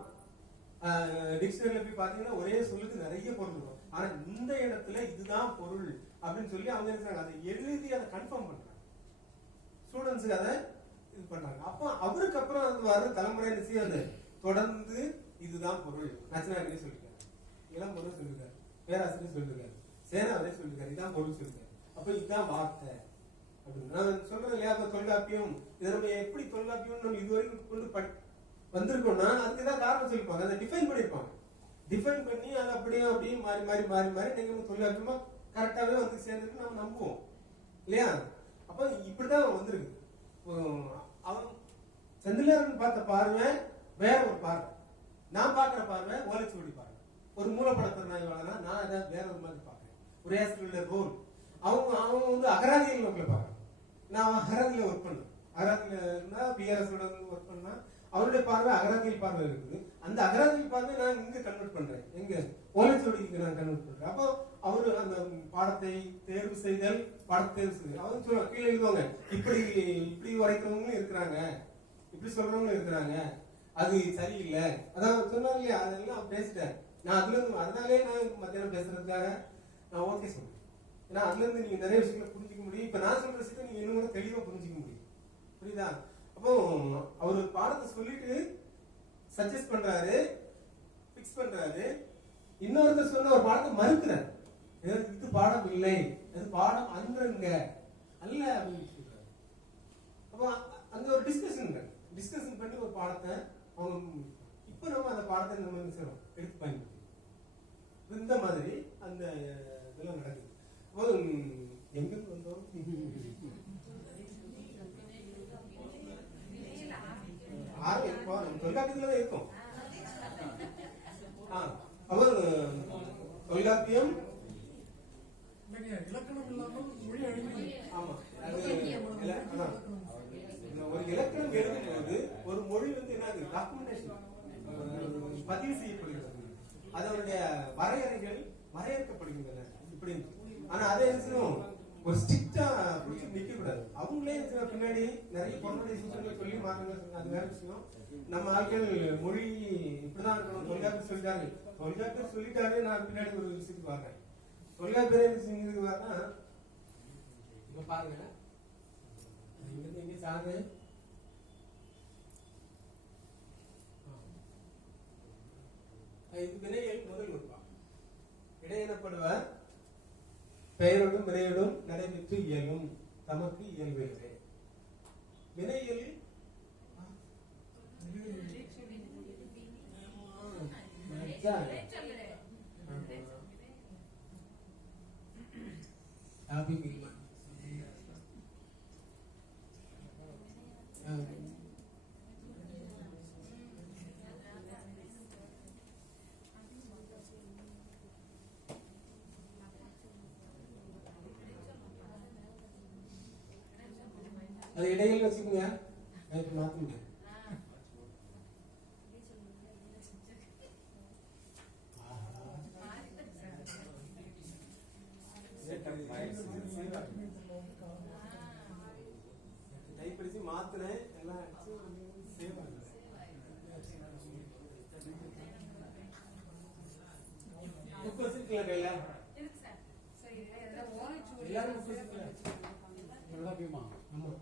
டிக்ஷனரியில போய் பாத்தீங்கன்னா ஒரே சொல்லுக்கு நிறைய பொருள் இருக்கும். ஆனா இந்த இடத்துல இதுதான் பொருள் அப்படின்னு சொல்லி அவங்க என்ன செய்றாங்க, அதை எழுதி அதை கன்ஃபார்ம் பண்றாங்க. ஸ்டூடெண்ட்ஸுக்கு அதை இது பண்றாங்க. அப்போ அவருக்கு அப்புறம் அது வர தலைமுறை என்ன செய்யாது, தொடர்ந்து இதுதான் பொருள். நச்சனாரியே சொல்லிருக்காரு, இளம் பொருள் சொல்லிருக்காரு, பேராசிரியர் சொல்லிருக்காரு, சேனாவரே சொல்லிருக்காரு, இதான் பொருள் சொல்லிருக்காரு. அப்ப இதுதான் வார்த்தை அப்படின்னு நான் சொல்றேன் இல்லையா. அப்ப தொல்காப்பியம் இதை நம்ம எப்படி தொல்காப்பியம் நம்ம இதுவரைக்கும் கொண்டு வந்திருக்கோம்னா அதுக்கு தான் காரணம் சொல்லிருப்பாங்க, அதை டிஃபைன் பண்ணிருப்பாங்க. டிஃபைன் பண்ணி அதை அப்படியே மாறி மாறி மாறி மாறி நீங்க தொல்காப்பியமா கரெக்டாவே வந்து சேர்ந்துருக்கு நம்ம நம்புவோம் இல்லையா. அப்ப இப்படிதான் வந்திருக்கு. அவன் செந்திலாரன் பார்த்த பார்வை வேற ஒரு பார்வை, நான் பாக்குற பார்வை ஓலைச்சுவடி பார்வை. ஒரு மூலப்படத்திறனாய்வாளனா நான் அதை வேற ஒரு மாதிரி பாக்குறேன். ஒரு ஆசிரியர் ரோல் அவங்க வந்து அகராதிகள் நோக்கில பாக்குறேன். நான் அகராதியில ஒர்க் பண்ணேன், அகராதியில இருந்தா பிஆர்எஸ் ஒர்க் பண்ணா அவருடைய பார்வை அகராதியில் பார்வை இருக்குது. அந்த அகராதியில் பார்வை நான் இங்க கன்வெர்ட் பண்றேன், எங்க ஓலைச்சுவடிக்கு நான் கன்வெர்ட் பண்றேன். அப்போ அவரு அந்த பாடத்தை தேர்வு செய்தல், பாடத்தை தேர்வு செய்தல் அவங்க சொல்லுவாங்க, கீழே எழுதுவாங்க, இப்படி உரைக்கிறவங்களும் இருக்கிறாங்க, இப்படி சொல்றவங்களும் இருக்கிறாங்க, அது சரியில்லை. அதான் சொன்னாங்க இல்லையா, அதெல்லாம் பேசிட்டேன் நான். அதுல இருந்து அதனாலே நான் மத்தியானம் பேசுறதுக்காக நான் ஓகே சொல்றேன். ஏன்னா அதுல இருந்து நீங்க நிறைய விஷயங்களை புரிஞ்சுக்க முடியும். இப்ப நான் சொல்ற விஷயத்தை நீங்க இன்னும் கூட தெளிவா புரிஞ்சுக்க முடியும். புரியுதா? அப்போ அவரு பாடத்தை சொல்லிட்டு சஜஸ்ட் பண்றாரு, பிக்ஸ் பண்றாரு. இன்னொருத்தர் சொன்ன ஒரு பாடத்தை மறுக்கிறார், இது பாடம் இல்லை, இது பாடம் அன்றங்க அல்ல அப்படின்னு சொல்றாரு. அப்போ அங்க ஒரு டிஸ்கஷன் பண்ணி ஒரு பாடத்தை அவங்க இப்ப நம்ம அந்த பாடத்தை நம்ம என்ன செய்றோம், எடுத்து பயன்படுத்தி இந்த மாதிரி அந்த இதெல்லாம் நடக்குது. அப்போ எங்க வந்தோம், தொல்காப்பியத்துல இருக்கும். தொல்காப்பியம் இலக்கணம் இல்லாமல் மொழி அழிவு. ஆமா, ஒரு இலக்கணம் எழுதும் போது ஒரு மொழி வந்து என்ன டாக்குமெண்டேஷன் பதிவு செய்யப்படுகிறது, அதனுடைய வரையறைகள் வரையறுக்கப்படுகின்றன இப்படி. ஆனா அதை என்ன ஒரு ஸ்ட்ரிக்டா நிக்க கூடாது. அவங்களே பின்னாடி நிறைய பொருளுடைய சொல்லி மாறுங்க, அது வேற விஷயம். நம்ம ஆட்கள் மொழி இப்படிதான் இருக்கணும், தொல்காப்பியர் சொல்லிட்டாரு, தொல்காப்பியர் சொல்லிட்டாரு, நான் பின்னாடி ஒரு விஷயத்துக்கு வரேன். தொல்காப்பியர் செஞ்சதுக்கு வரனா இப்ப பாருங்க, இங்கிருந்து எங்க சாரு இது வினைகள் முதல் உருவா. இடையெனப்படுவர் பெயரோடும் வினையோடும் நடைபெற்று இயலும் தமக்கு இயல்புகளே. வினையில் அது இடையில் வச்சுக்கோங்க, மாத்துங்க. டைப்பிடிச்சு மாத்துனேன் எல்லாம் சேவ் ஆகுது. புக் வச்சிருக்கீங்களா கையில? எல்லாரும் புக் வச்சிருக்கீங்களா? தொல்காப்பியமா? ஆமா.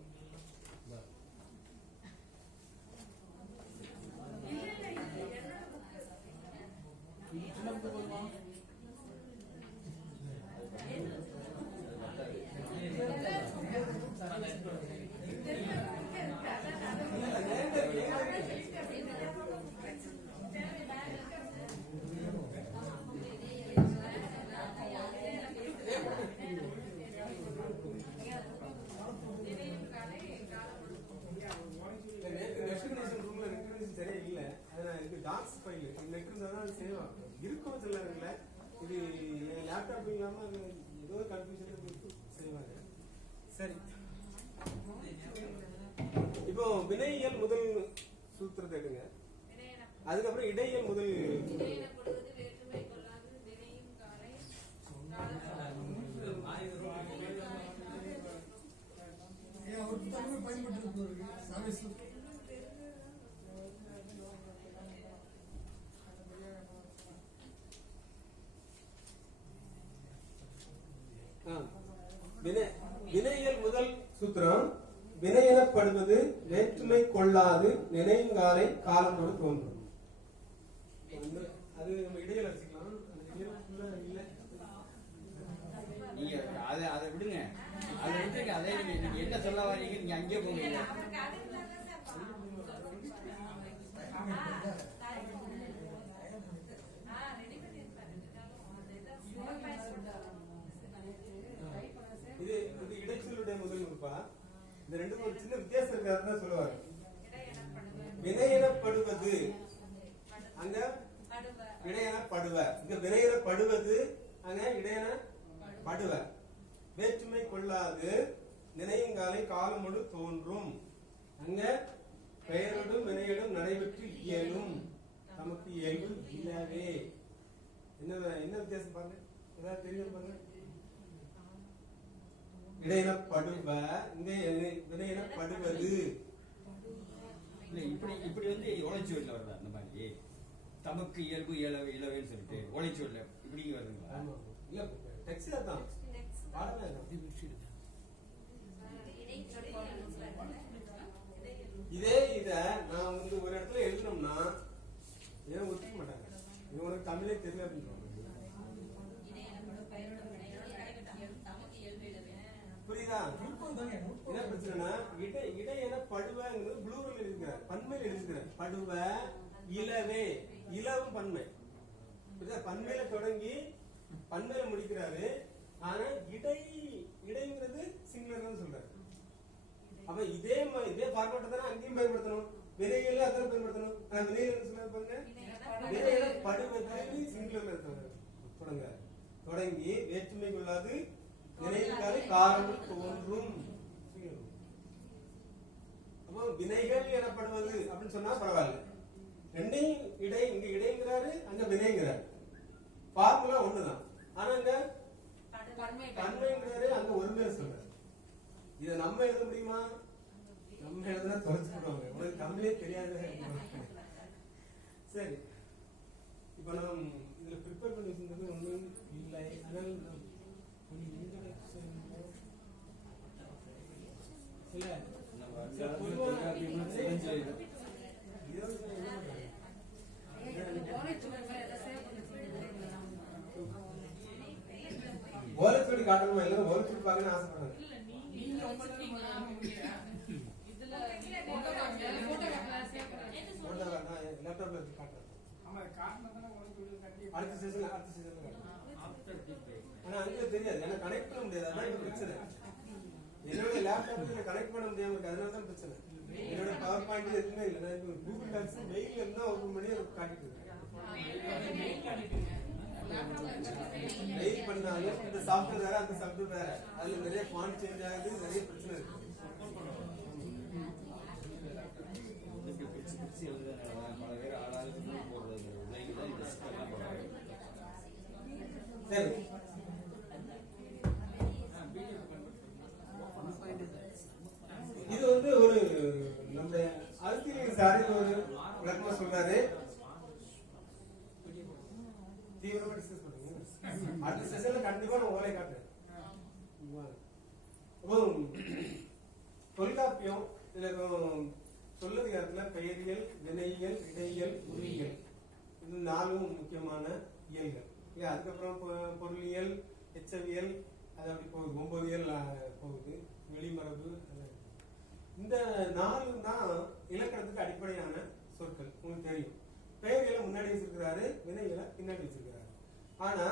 இருக்கும் சில இது லேப்டாப் இல்லாம ஏதோ கன்ஃபியூஷன் செய்வாங்க. சரி, இப்போ வினையியல் முதல் சூத்திரத்தை எடுங்க, அதுக்கப்புறம் இடையியல் முதல் வினையியல் முதல் சூத்திரம், வினை எனப்படுவது வேற்றுமை கொள்ளாது நினைவுங்காலை காலத்தோடு தோன்றும். அது நம்ம இடையில வச்சுக்கலாம். இல்ல நீங்க அதை விடுங்க, அதை விட்டுருங்க. அதே நீங்க என்ன சொல்ல வரீங்க, நீங்க அங்கேயே போங்க. இது இடைச்சொல்லுடைய முதல் உறுப்பா? இந்த ரெண்டும் ஒரு சின்ன வித்தியாசம் இருக்காதுன்னு சொல்லுவாங்க. வினை எனப்படுவது அங்க இடையெனப்படுவ, இங்க வினை எனப்படுவது அங்க இடையெனப்படுவ. வேற்றுமை கொள்ளாது நினைவுங்காலை காலமோடு தோன்றும். அங்க பெயரோடும் வினையோடும் நடைபெற்று இயலும். நமக்கு இயல்பு இல்லவே. என்ன வித்தியாசம் பாருங்க, ஏதாவது தெரியும் பாருங்க. இடையெனப்படுவ, இங்க வினையெனப்படுவது. இல்ல இப்படி வந்து ஒலைச்சுவல்ல வருதா? அந்த மாதிரி தமக்கு இயல்பு இயலவேன்னு சொல்லிட்டு ஒலைச்சுவல்ல இப்படி வருதுங்களா? இல்ல டெக்ஸ்ட்ல தான் பாடல தான். இதே இத நான் வந்து ஒரு இடத்துல எழுதணும்னா ஏன் ஒத்துக்க மாட்டாங்க. இவனுக்கு தமிழே தெரியல அப்படின்னு புரியுதா? என்ன பிரச்சனைனா இடை என படுவங்கிறது ப்ளூரல் இருக்கிற பன்மையில எழுதுகிற படுவ இலவே, இலவும் பன்மை. பன்மையில தொடங்கி பன்மையில முடிக்கிறாரு. ஆனா இடைங்கிறது சிங்குலர் சொல்றாரு. அப்ப இதே ஃபார்மேட் தானே அங்கேயும் பயன்படுத்தணும். வினையில அதான் பயன்படுத்தணும். வினையில சொல்ல பாருங்க, வினையில படுவது சிங்குலர் தொடங்க தொடங்கி வேற்றுமை கொள்ளாது நினைவுகாலை காரணம் தோன்றும். அப்போ வினைகள் எனப்படுவது அப்படின்னு சொன்னா பரவாயில்ல. ரெண்டையும் இங்க இடைங்கிறாரு, அங்க வினைங்கிறாரு. ஃபார்முலா ஒண்ணுதான். ஆனா அங்க பன்மைங்கிறாரு, அங்க ஒருமையில சொல்றாரு. இத நம்ம எழுத முடியுமா? நம்ம எழுதுனா தொலைச்சு போடுவாங்க. உங்களுக்கு தமிழே தெரியாது. சரி, இப்ப நம்ம இதுல ப்ரிப்பேர் பண்ணி வச்சிருந்தது ஒண்ணும் இல்லை. அதனால ஓலைச்சுவடி காட்டணுமா? இல்ல ஓலைச்சுவடி பார்க்கணும்னு ஆசைப்படுறாங்க. லேப்டாப்ல காட்டுறேன். அடுத்த சீசன்ல ஆனா அங்க தெரியாது. ஏன்னா கனெக்ட் பண்ண முடியாது. அதான் பிரச்சனை. என்னோட லேப்டாப்ல கனெக்ட் பண்ண முடியாம இருக்கு. அதனால தான் பிரச்சனை. என்னோட பவர் பாயிண்ட் எதுவுமே இல்லை. நான் இப்போ கூகுள் டாக்ஸ் மெயில் இருந்தா ஓபன் பண்ணி காட்டிட்டு இருக்கேன். மெயில் பண்ணாலும் இந்த சாஃப்ட்வேர் வேற, அந்த சாஃப்ட்வேர் வேற. அதுல நிறைய ஃபாண்ட் சேஞ்ச் ஆகுது, நிறைய பிரச்சனை இருக்கு. சரி, இது வந்து ஒரு நம்ம அரசியல் சாரி ஒரு விளக்கமா சொல்றாரு. தீவிரமா டிஸ்கஸ் பண்ணுங்க. அடுத்த செஷன்ல கண்டிப்பா நான் ஓலை காட்டுறேன். தொல்காப்பியம் சொல்லதிகாரத்துல பெயரியல், வினையியல், இடையியல், உரியியல், இது 4 முக்கியமான இயல்கள். அதுக்கப்புறம் பொருளியல், எச்சவியல், அது அப்படி போகுது. 9 இயல் போகுது. வெளிமரபு. இந்த 4 தான் இலக்கணத்துக்கு அடிப்படையான சொற்கள். உங்களுக்கு தெரியும். பெயர்களை முன்னாடி வச்சிருக்கிறாரு, வினைகளை பின்னாடி வச்சிருக்கிறாரு. ஆனா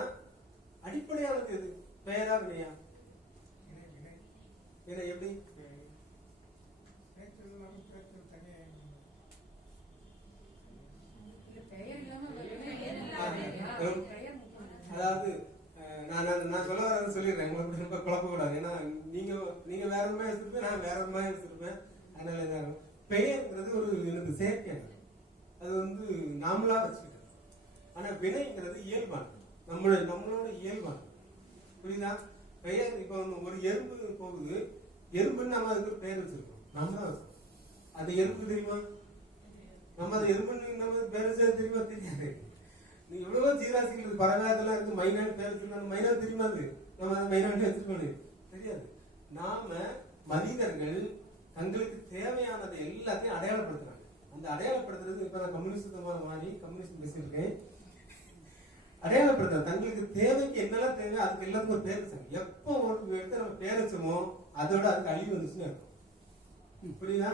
அடிப்படையானது எது? பெயரா வினையா? வினை எப்படி? அதாவது நான் சொல்ல வர சொல்லிடுறேன். உங்களுக்கு ரொம்ப குழப்ப கூடாது. ஏன்னா நீங்க வேற மாதிரி வச்சிருப்பேன், நான் வேற மாதிரி வச்சிருப்பேன். அதனால என்ன பெயர்ங்கிறது ஒரு எனக்கு செயற்கையானது. அது வந்து நாமளா வச்சுக்கிட்டது. ஆனா வினைங்கிறது இயல்பானது, நம்மளோட இயல்பானது. புரியுதா? பெயர் இப்ப ஒரு எறும்பு போகுது. எறும்புன்னு நம்ம அதுக்கு பெயர் வச்சிருக்கோம். நம்ம தான் அது எறும்பு தெரியுமா? நம்ம அது எறும்புன்னு நம்ம பேர் வச்சது தெரியுமா? தெரியாது. நீ எவ்வளவோ ஜீராசிகள் இருக்கு, பறவை அதெல்லாம் இருக்கு. மைனான்னு பேர் வச்சிருக்கோம். மைனா தெரியுமா? அது நம்ம அதை மைனான்னு வச்சிருக்கோம். தெரியாது. நாம மனிதர்கள் தங்களுக்கு தேவையானதை எல்லாத்தையும் அடையாளப்படுத்துறாங்க. அந்த அடையாளப்படுத்துறது இப்ப நான் கம்யூனிஸ்டமா மாறி கம்யூனிஸ்ட் பேசியிருக்கேன். அடையாளப்படுத்துறது தங்களுக்கு தேவைக்கு என்னெல்லாம் தேவை அதுக்கு எல்லாத்துக்கும் ஒரு பேர் வச்சாங்க. எப்போ ஒரு இடத்த நம்ம பேர் வச்சோமோ அதோட அதுக்கு அழிவு வந்துச்சுன்னு இருக்கும். புரியுதா?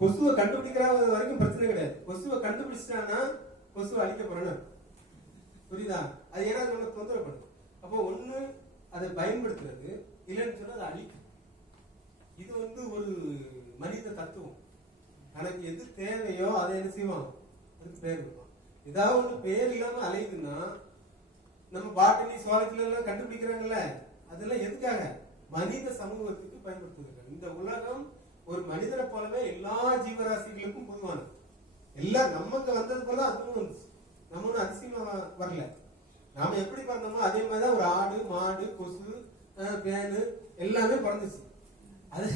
கொசுவை கண்டுபிடிக்கிற வரைக்கும் பிரச்சனை கிடையாது. கொசுவை கண்டுபிடிச்சிட்டான்னா கொசுவை அழிக்க போறேன்னு. புரியுதா? அது ஏன்னா நம்ம தொந்தரவு பண்ணும். அப்போ ஒண்ணு அதை பயன்படுத்துறது, இல்லைன்னு சொன்னா அதை அழிக்கும். இது ஒரு மனித தத்துவம். எனக்கு எது தேவையோ அதை என்ன செய்வான், அதுக்கு பேர் வைப்பான். ஏதாவது ஒண்ணு பேர் இல்லாம அலையுதுன்னா, நம்ம பாட்டனி சுவாலத்துல எல்லாம் கண்டுபிடிக்கிறாங்கல்ல, அதெல்லாம் எதுக்காக? மனித சமூகத்துக்கு பயன்படுத்துகிறாங்க. இந்த உலகம் ஒரு மனிதரை போலவே எல்லா ஜீவராசிகளுக்கும் பொதுவானது. எல்லாம் நமக்கு வந்தது போல அதுவும் வந்துச்சு. நம்ம ஒன்றும் அதிசயமா வரல. நாம எப்படி பிறந்தோமோ அதே மாதிரிதான் ஒரு ஆடு, மாடு, கொசு, பேனு எல்லாமே பிறந்துச்சு. அது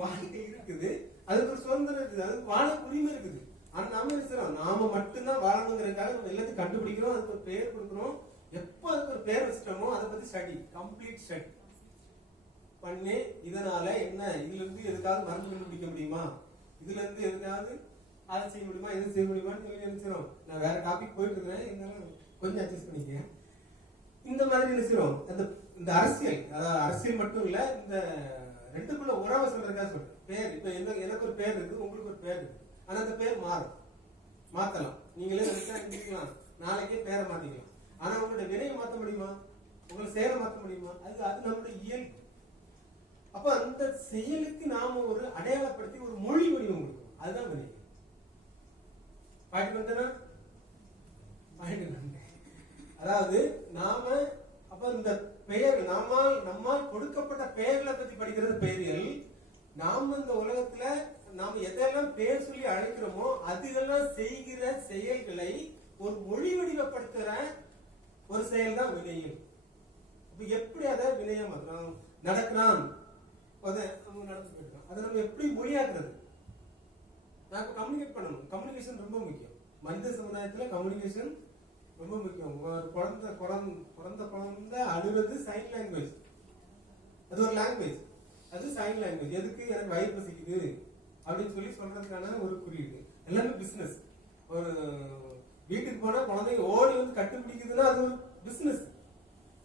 வாழ்க்கை இருக்குது, அதுக்கு ஒரு சுதந்திரம் இருக்குது, அதுக்கு வாழ உரிமை இருக்குது. ஆனா நாம இருக்கிறோம், நாம மட்டும்தான் வாழணுங்கிறதுக்காக நம்ம எல்லாத்தையும் கண்டுபிடிக்கிறோம், அதுக்கு ஒரு பேர் கொடுக்குறோம். எப்போ அதுக்கு ஒரு பேர் வச்சுட்டோமோ அதை பத்தி ஸ்டடி, கம்ப்ளீட் ஸ்டடி பண்ணி இதனால என்ன, இதுல இருந்து எதுக்காவது மருந்து கண்டுபிடிக்க முடியுமா, இதுல இருந்து எதுக்காவது அதை செய்ய முடியுமா, எது செய்ய முடியுமான்னு சொல்லி நினைச்சிடும். நான் வேற டாபிக் போயிட்டு இருக்கிறேன், இருந்தாலும் கொஞ்சம் அட்ஜஸ்ட் பண்ணிக்க. இந்த மாதிரி நினைச்சிடும். இந்த அரசியல், அதாவது அரசியல் மட்டும் இல்ல, இந்த ரெண்டுக்குள்ள உறவை சொல்றதுக்காக சொல்றேன். பேர் இப்ப எனக்கு ஒரு பேர் இருக்கு, உங்களுக்கு ஒரு பேர் இருக்கு. ஆனா அந்த பேர் மாறும், மாத்தலாம். நீங்களே நினைக்கலாம், நாளைக்கே பேரை மாத்திக்கலாம். ஆனா உங்களுடைய வினையை மாத்த முடியுமா, உங்களை செயலை மாத்த முடியுமா? அது நம்மளுடைய இயல்பு. அப்ப அந்த செயலுக்கு நாம ஒரு அடையாளப்படுத்தி ஒரு மொழி வடிவம் கொடுக்கணும். அதுதான் வினை. பாயிண்ட் வந்தனா அதாவது நாம அப்ப இந்த பெயர் நம்மால் கொடுக்கப்பட்ட பெயர்களை பத்தி படிக்கிறது பெயர்கள். நாம இந்த உலகத்துல நாம எதெல்லாம் பேர் சொல்லி அழைக்கிறோமோ அதுகெல்லாம் செய்கிற செயல்களை ஒரு மொழி வடிவப்படுத்துற ஒரு செயல் தான் வினையும். அப்ப எப்படி அதை வினையா மாத்திரம் நடக்கிறான், அதை நம்ம எப்படி மொழியாக்குறது? நான் இப்ப கம்யூனிகேட் பண்ணணும். கம்யூனிகேஷன் ரொம்ப முக்கியம். மனித சமுதாயத்துல கம்யூனிகேஷன் ரொம்ப முக்கியம். ஒரு குழந்தை அழுவது சைன் லாங்குவேஜ், அது ஒரு லாங்குவேஜ், அது சைன் லாங்குவேஜ். எதுக்கு? எனக்கு வயிறு பசிக்குது அப்படின்னு சொல்லி சொல்றதுக்கான ஒரு குறியீடு. எல்லாமே பிசினஸ். ஒரு வீட்டுக்கு போனா குழந்தைங்க ஓடி வந்து கட்டுப்பிடிக்குதுன்னா அது ஒரு பிசினஸ்,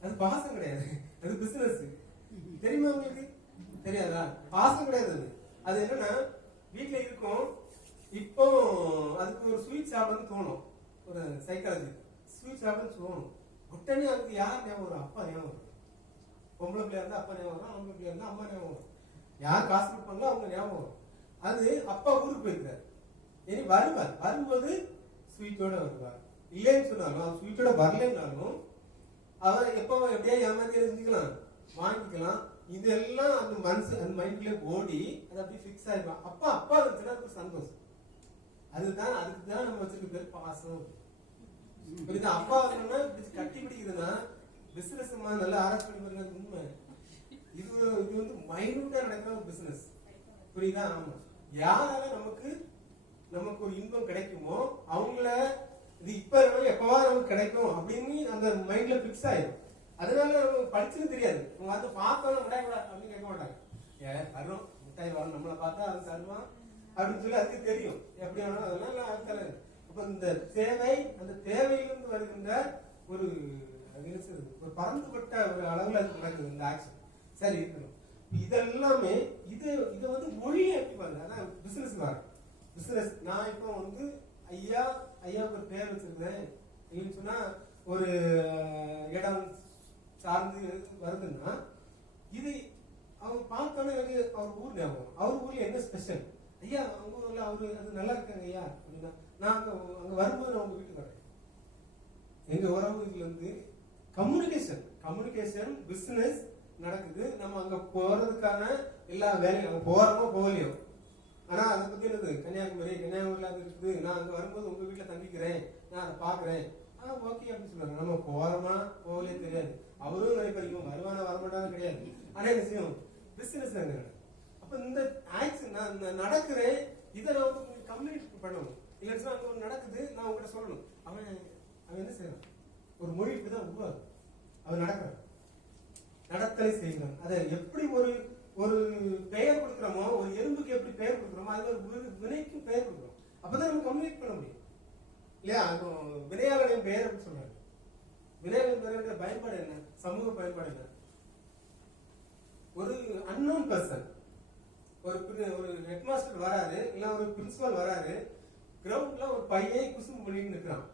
அது பாசம் கிடையாது, அது பிசினஸ். தெரியுமா உங்களுக்கு? தெரியாதா? பாசம் கிடையாது. அது என்னன்னா வீட்டுல இருக்கும், இப்போ அதுக்கு ஒரு ஸ்வீட் சாப்பிடணும்னு தோணும். ஒரு சைக்காலஜி, ஸ்வீட் சாப்பிடணும்னு தோணும். உடனே அதுக்கு யார் ஞாபகம் வரும்? அப்பா ஞாபகம் வரும். பொம்பளை பிள்ளையா இருந்தா அப்பா ஞாபகம் வரும், ஆம்பளை பிள்ளையா இருந்தா அம்மா ஞாபகம் வரும். யார் காசு கொடுப்பாங்களோ அவங்க ஞாபகம் வரும். அது அப்பா ஊருக்கு போயிருக்காரு, இனி வருவார். வரும்போது ஸ்வீட்டோட வருவார். இல்லைன்னு சொன்னாலும், அவர் ஸ்வீட்டோட வரலன்னாலும் அவர் எப்போ எப்படியா ஏமாத்தி செஞ்சுக்கலாம், வாங்கிக்கலாம். இதெல்லாம் அந்த மனசு, அந்த மைண்ட்ல ஓடி அது அப்படியே பிக்ஸ் ஆயிடும். அப்பா இருந்துச்சுன்னா அதுக்கு சந்தோஷம். அதுக்கு தான் நம்ம வச்சிருக்க பேர் பாசம். புரியுதா? அப்பா வரணும்னா கட்டி பிடிக்குதுன்னா பிசினஸ் நல்லா ஆராய்ச்சி பண்ணி பாருங்க. உண்மை இது மைனூட்டா நடக்கிற ஒரு பிசினஸ். புரியுதா? ஆமா. யாரால நமக்கு ஒரு இன்பம் கிடைக்குமோ அவங்கள இது இப்ப எப்பவா நமக்கு கிடைக்கும் அப்படின்னு அந்த மைண்ட்ல பிக்ஸ் ஆயிடும். அதனால நமக்கு படிச்சுன்னு தெரியாது. அவங்க அதை பார்த்தோம் விடையக்கூடாது அப்படின்னு கேட்க மாட்டாங்க. தரும் மிட்டாய் வரும், நம்மளை பார்த்தா அது தருவான் அப்படின்னு சொல்லி அதுக்கு தெரியும். எப்படி வேணாலும் அதெல்லாம் அது தராது. அப்ப இந்த தேவை, அந்த தேவையிலிருந்து வருகின்ற ஒரு பறந்துபட்ட ஒரு அளவுல அது நடக்குது இந்த ஆக்ஷன். சரி இருக்கணும். இதெல்லாமே இது மொழியை எப்படி பாருங்க. அதான் பிசினஸ் வர பிசினஸ். நான் இப்போ ஐயாவுக்கு ஒரு பேர் வச்சிருக்கேன் இல்லைன்னு சொன்னா, ஒரு இடம் சார்ந்து வருதுன்னா இது அவங்க பார்த்தோன்னே அவர் ஊர் ஞாபகம். அவர் ஊர்ல என்ன ஸ்பெஷல்? ஐயா அவங்க ஊர்ல அவரு அது நல்லா இருக்காங்க ஐயா அப்படின்னா, நான் அங்க வரும்போது நான் உங்க வீட்டுக்கு வரேன். எங்க உறவுல இருந்து கம்யூனிகேஷன் பிசினஸ் நடக்குது. நம்ம அங்க போறதுக்கான எல்லா வேலையும் அங்க போறோமோ போகலையோ, ஆனா அதை பத்தி என்னது கன்னியாகுமரியில அது இருக்குது. நான் அங்க வரும்போது உங்க வீட்டுல தங்கிக்கிறேன், நான் அதை பாக்குறேன். ஓகே அப்படின்னு சொல்லுவாங்க. நம்ம போறோமா போகலையே தெரியாது. அவரும் நினைப்பறிக்கும் வருவானா வரமாட்டாலும் கிடையாது. ஆனா என்ன செய்யும்? பிசினஸ் அங்க. அப்ப இந்த ஆக்ஷன் நான் நடக்கிறேன், இதை நான் வந்து கம்யூனிகேட் பண்ணணும். இல்லைன்னு அங்க ஒன்று நடக்குது, நான் உங்ககிட்ட சொல்லணும். அவன் என்ன செய்யறான்? ஒரு மொழி இப்படிதான் உருவாது. அவன் நடக்கிறான். நடத்தலை செய்கிறோம். அதை எப்படி ஒரு ஒரு பெயர் கொடுக்குறோமோ, ஒரு எறும்புக்கு எப்படி பெயர் கொடுக்குறோமோ, அது ஒரு வினைக்கும் பெயர் கொடுக்குறோம். அப்பதான் நம்ம கம்யூனிகேட் பண்ண முடியும் இல்லையா? வினையாளரின் பெயர் அப்படின்னு சொல்றாங்க. வினையாளரின் பெயருடைய பயன்பாடு என்ன? சமூக பயன்பாடு என்ன? ஒரு அன்னோன் பர்சன், ஒரு ஹெட்மாஸ்டர் வராரு, இல்ல ஒரு பிரின்சிபல் வராரு, கிரவுண்ட்ல ஒரு பையன் குசும்பு பண்ணிட்டு நிற்கிறான்.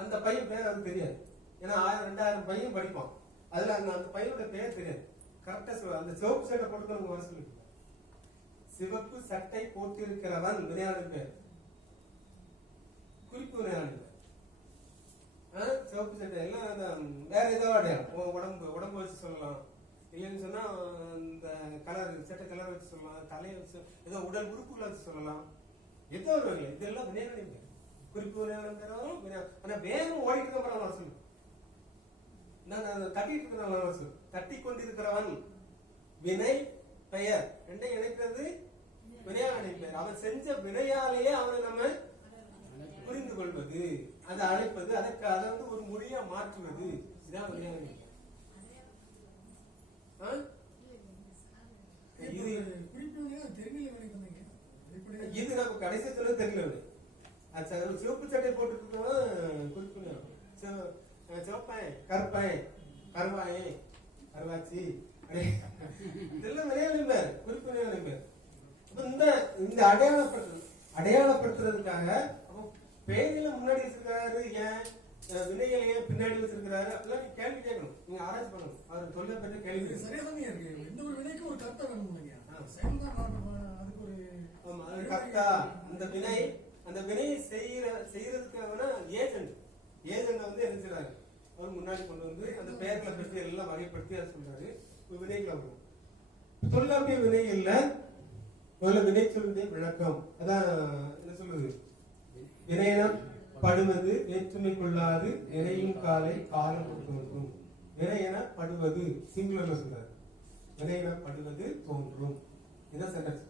அந்த பையன் பேர் அவருக்கு தெரியாது. ஏன்னா 1000-2000 பையன் படிப்பான். அதுல அந்த பையனோட பேர் தெரியாது. கரெக்டா சொல்ல, அந்த சிவப்பு சட்டை போட்டுக்கிறவங்க வர சொல்லி, சிவப்பு சட்டை போட்டிருக்கிறவன் வினையாளர் பேர், குறிப்பு வினையாளர் பேர். சிவப்பு சட்டை எல்லாம் அந்த வேற ஏதோ அடையாளம், உடம்பு வச்சு சொல்லலாம். இல்லைன்னு சொன்னா இந்த கலர், சட்டை கலர் வச்சு சொல்லலாம், தலையை வச்சு ஏதோ உடல் உறுப்புகளை வச்சு சொல்லலாம். ஏதோ ஒரு வகையில் இதெல்லாம் வினையாளர் பேர், குறிப்பு வினையாளர் பேரும். ஆனா வேகம் ஓடிட்டு இருக்க வர சொல்லு, தட்டிட்டு இருக்கிறவன் வர சொல்லு. தட்டி கொண்டிருக்கிறவன் வினை பெயர் ரெண்டையும் இணைக்கிறது வினையாளரின் பெயர். அவன் செஞ்ச வினையாலேயே அவனை நம்ம புரிந்து கொள்வது, அதை அழைப்பது, அதை வந்து ஒரு மொழியா மாற்றுவது, இதுதான் வினையாளரின் பெயர். இது நம்ம கடைசி சொல்ல தெரியல. சிவப்பு சட்டை போட்டு குறிப்பு சிவப்பேன், கருப்பேன், கருவாயே, கருவாச்சி, இதெல்லாம் வினையாளரின் பேர், குறிப்பு வினையாளரின் பேர். இந்த அடையாளப்படுத்துறதுக்காக பேரில முன்னாடி வச்சிருக்காரு, ஏன் வினைகளை ஏன் பின்னாடி வச்சிருக்கிறாரு, அதெல்லாம் நீ கேள்வி கேட்கணும், நீங்க ஆராய்ச்சி பண்ணணும். அவர் சொல்ல பற்றி கேள்வி சரியாதான் இருக்கு. எந்த ஒரு வினைக்கும் ஒரு கர்த்தா வேணும் இல்லையா? அதுக்கு ஒரு கர்த்தா. அந்த வினையை செய்யறதுக்காக ஏஜென்ட் வந்து என்ன செய்றாரு, அவர் முன்னாடி கொண்டு வந்து அந்த பெயர்களை பற்றி எல்லாம் வகைப்படுத்தி அதை சொல்றாரு. வினைகளை வரும். தொல்லாப்பிய வினைகள்ல முதல்ல வினை சொல்லுடைய விளக்கம் அதான் என்ன சொல்லுது, வினையினம் படுவது வேற்றுமை கொள்ளாது வினையும் காலை காலம் தோன்றும். வினையென படுவது சிங்குலர்ல சொல்றாரு, வினையென படுவது தோன்றும். இதான் சென்டென்ஸ்.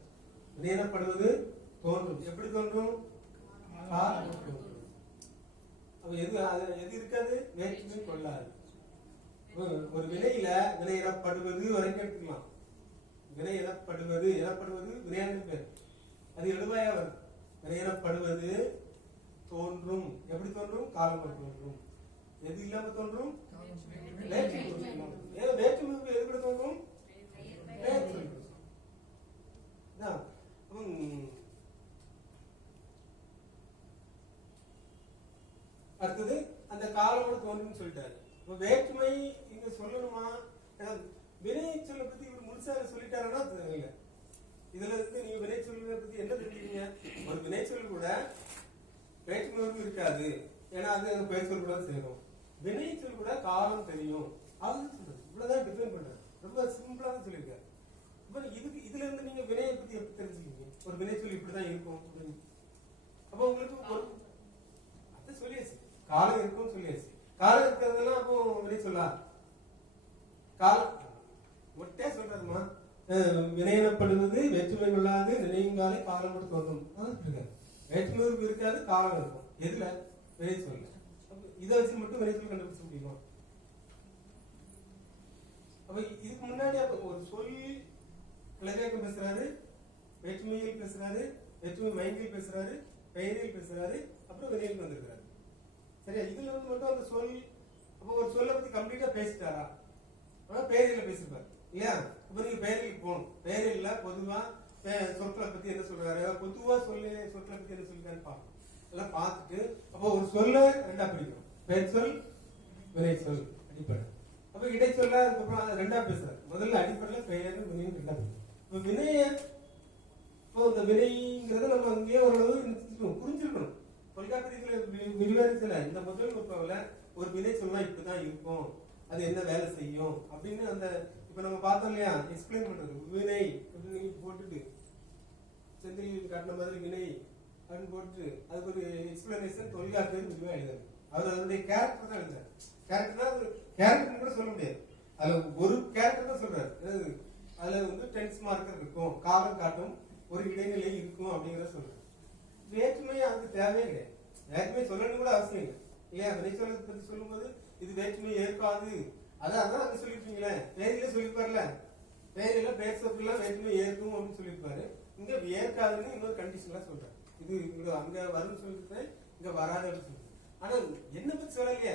வினையென படுவது தோன்றும். எப்படி தோன்றும்? காலம் தோன்றும். எது இருக்காது? வேற்றுமை கொள்ளாது. ஒரு வினையில வினை எனப்படுவது வரைக்கும் எடுத்துக்கலாம். வினை எனப்படுவது வினையாளரின் பேர், அது எழுவாயா வருது. வினை எனப்படுவது தோன்றும். எப்படி தோன்றும்? காலம் தோன்றும். எது இல்லாம தோன்றும்? வேற்றுமை எது தோன்றும்? அடுத்தது அந்த காலோடு தோன்றும் சொல்லிட்டாரு. வேற்றுமை இங்க சொல்லணுமா? வினை சொல்ல பத்தி இவர் முழுசா சொல்லிட்டாருன்னா இல்ல. இதுல இருந்து நீங்க வினை சொல்ல பத்தி என்ன தெரிஞ்சுக்கீங்க? ஒரு வினை சொல் கூட வேற்றுமை இருக்காது, ஏன்னா அது பெயர் சொல் கூட சேரும். வினை சொல் கூட காலம் தெரியும், அது சொல்றது. இவ்வளவுதான் டிஃபைன் பண்றாரு. ரொம்ப சிம்பிளா தான் சொல்லியிருக்காரு. இதுல இருந்து நீங்க வினையை பத்தி எப்படி தெரிஞ்சுக்கீங்க? ஒரு வினை சொல் இப்படிதான் இருக்கும் அப்படின்னு. அப்ப உங்களுக்கு ஒரு அது சொல்லியாச்சு, காலம் இருக்கும் சொல்லியாச்சு. காலம் இருக்கிறதெல்லாம் அப்போ வினை சொல்லா? காலம் ஒட்டே சொல்றதுமா, வினையப்படுவது வேற்றுமை கொள்ளாது நினைவுங்காலே காலம் மட்டும் தோன்றும். வேற்றுமை இருக்காது, காலம் இருக்கும். எதுல? வினை சொல்ல. இதை வச்சு மட்டும் வினை சொல் கண்டுபிடிச்ச முடியுமா? அப்ப இதுக்கு முன்னாடி ஒரு சொல் கிளவியாக்கம் பேசுறாரு, வேற்றுமையில் பேசுறாரு, வேற்றுமை மயங்கில் பேசுறாரு, பெயரில் பேசுறாரு, அப்புறம் வினையில் வந்திருக்கிறாரு. சரியா? இதுல இருந்து மட்டும் அந்த சொல், அப்ப ஒரு சொல்ல பத்தி கம்ப்ளீட்டா பேசிட்டாரா? பெயரில பேசிருப்பாரு இல்லையா? இப்ப நீங்க பெயரில் போகணும். பெயரில் பொதுவா சொற்களை பத்தி என்ன சொல்றாரு, பொதுவா சொற்களை பத்தி என்ன சொல்லிருக்காரு பார்க்கணும். எல்லாம் பார்த்துட்டு அப்ப ஒரு சொல்ல ரெண்டா பிரிக்கணும். பெயர் சொல், வினை சொல், அடிப்படை. அப்ப இடை சொல்ல அதுக்கப்புறம் ரெண்டா பேசுறாரு. முதல்ல அடிப்படையில பெயர் வினையும் ரெண்டா பிரிக்கணும். இப்ப வினைய இப்போ இந்த வினைங்கிறத நம்ம அங்கேயே ஓரளவு புரிஞ்சிருக்கணும். தொல்காப்பியத்துல விரிவாரிச்சல இந்த முதல் நுட்பாவில ஒரு வினை சொன்னா இப்படிதான் இருக்கும், அது என்ன வேலை செய்யும் அப்படின்னு அந்த இப்ப நம்ம பார்த்தோம் இல்லையா, எக்ஸ்பிளைன் பண்றது. வினை அப்படின்னு போட்டுட்டு செந்தில் காட்டின மாதிரி வினை அப்படின்னு போட்டுட்டு அதுக்கு ஒரு எக்ஸ்பிளனேஷன் தொல்காப்பியர் விரிவா எழுதாரு. அவர் அதனுடைய கேரக்டர் தான் எழுதாரு. கேரக்டர் கூட சொல்ல முடியாது, அதுல ஒரு கேரக்டர் தான் சொல்றாரு. அதுல வந்து டென்ஸ் மார்க்கர் இருக்கும், காலம் காட்டும், ஒரு இடைநிலை இருக்கும் அப்படிங்கிறத சொல்றாரு. வேற்றுமை அதுக்கு தேவையே கிடையாது. வேற்றுமை சொல்லணும் கூட அவசியம் இல்லை இல்லையா? வினை சொல்றதை பத்தி சொல்லும் போது இது வேற்றுமை ஏற்காது அதான் அங்க சொல்லிருப்பீங்களே, பேரில சொல்லிருப்பாருல, பேரில பேசப்பெல்லாம் வேற்றுமை ஏற்கும் அப்படின்னு சொல்லியிருப்பாரு. இங்க ஏற்காதுன்னு இன்னொரு கண்டிஷன்லாம் சொல்றேன். இது இங்க அங்க வரும்னு சொல்லிருப்பேன், இங்க வராது அப்படின்னு சொல்றேன். ஆனா என்ன பத்தி சொல்லலையே,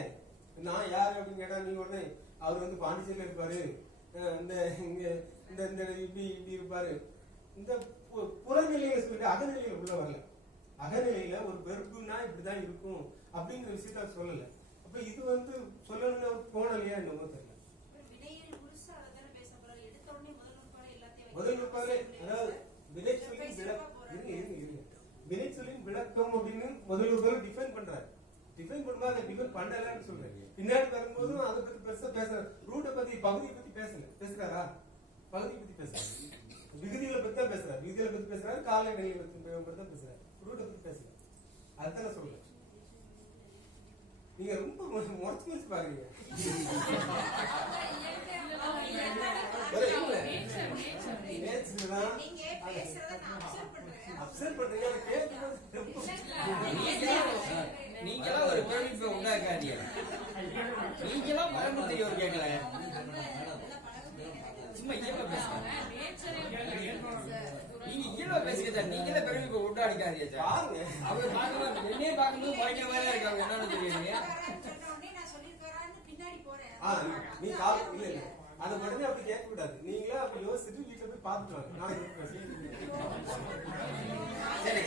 நான் யாரு அப்படின்னு கேட்டா நீங்க உடனே அவர் வந்து பாண்டிச்சேரியில இருப்பாரு, இந்த இங்க இந்த இந்த இப்படி இப்படி இருப்பாரு. இந்த புறநிலையில சொல்லிட்டு அகநிலையில உள்ள வரல. அகநிலையில ஒரு வெறுப்புனா இப்படிதான் இருக்கும் அப்படிங்கிற விஷயத்த சொல்லல. அப்ப இது வந்து சொல்லணும்னு போனலையா என்னமோ தெரியல. முதல் நுட்பாலே அதாவது வினை சொல்லின் விளக்கம் அப்படின்னு முதல் நுட்பால டிஃபைன் பண்றாரு. டிஃபைன் பண்ணும்போது அதை டிஃபைன் பண்ணலன்னு சொல்றேன். பின்னாடி வரும்போதும் அதை பத்தி பெருசா பேசுறாரு. ரூட்டை பத்தி பகுதியை பத்தி பேசுறாரா? பகுதியை பத்தி பேசுறாரு. விகுதிகளை பத்தி தான் பேசுறாரு. விகுதிகளை பத்தி பேசுறாரு, காலநிலையை பத்தி தான் பேசுறாரு. ரூட்டை பத்தி பேசுறாரு. அதுதான் நான் சொல்றேன். நீங்க ரொம்ப முறைச்சு பேசி பாருங்க. நீங்களாம் ஒரு கேள்வி உண்டாக்காதீங்க. நீங்களாம் மரபு தெரியும் கேட்கல, சும்மா இயல்பா பேசுங்க. நீங்க இயல்பா பேசுங்க, நீங்களே பெருமை உண்டாடிக்காதீங்க. அவர் பார்க்கணும், என்னையே பார்க்கும்போது பயங்கர மாதிரி இருக்காங்க. என்னன்னு தெரியுங்க, நீ இல்ல அதை உடனே அப்படி கேட்க கூடாது. நீங்களே அப்படி யோசிச்சுட்டு வீட்டுல போய் பார்த்துட்டு வாங்க. நான் சரி.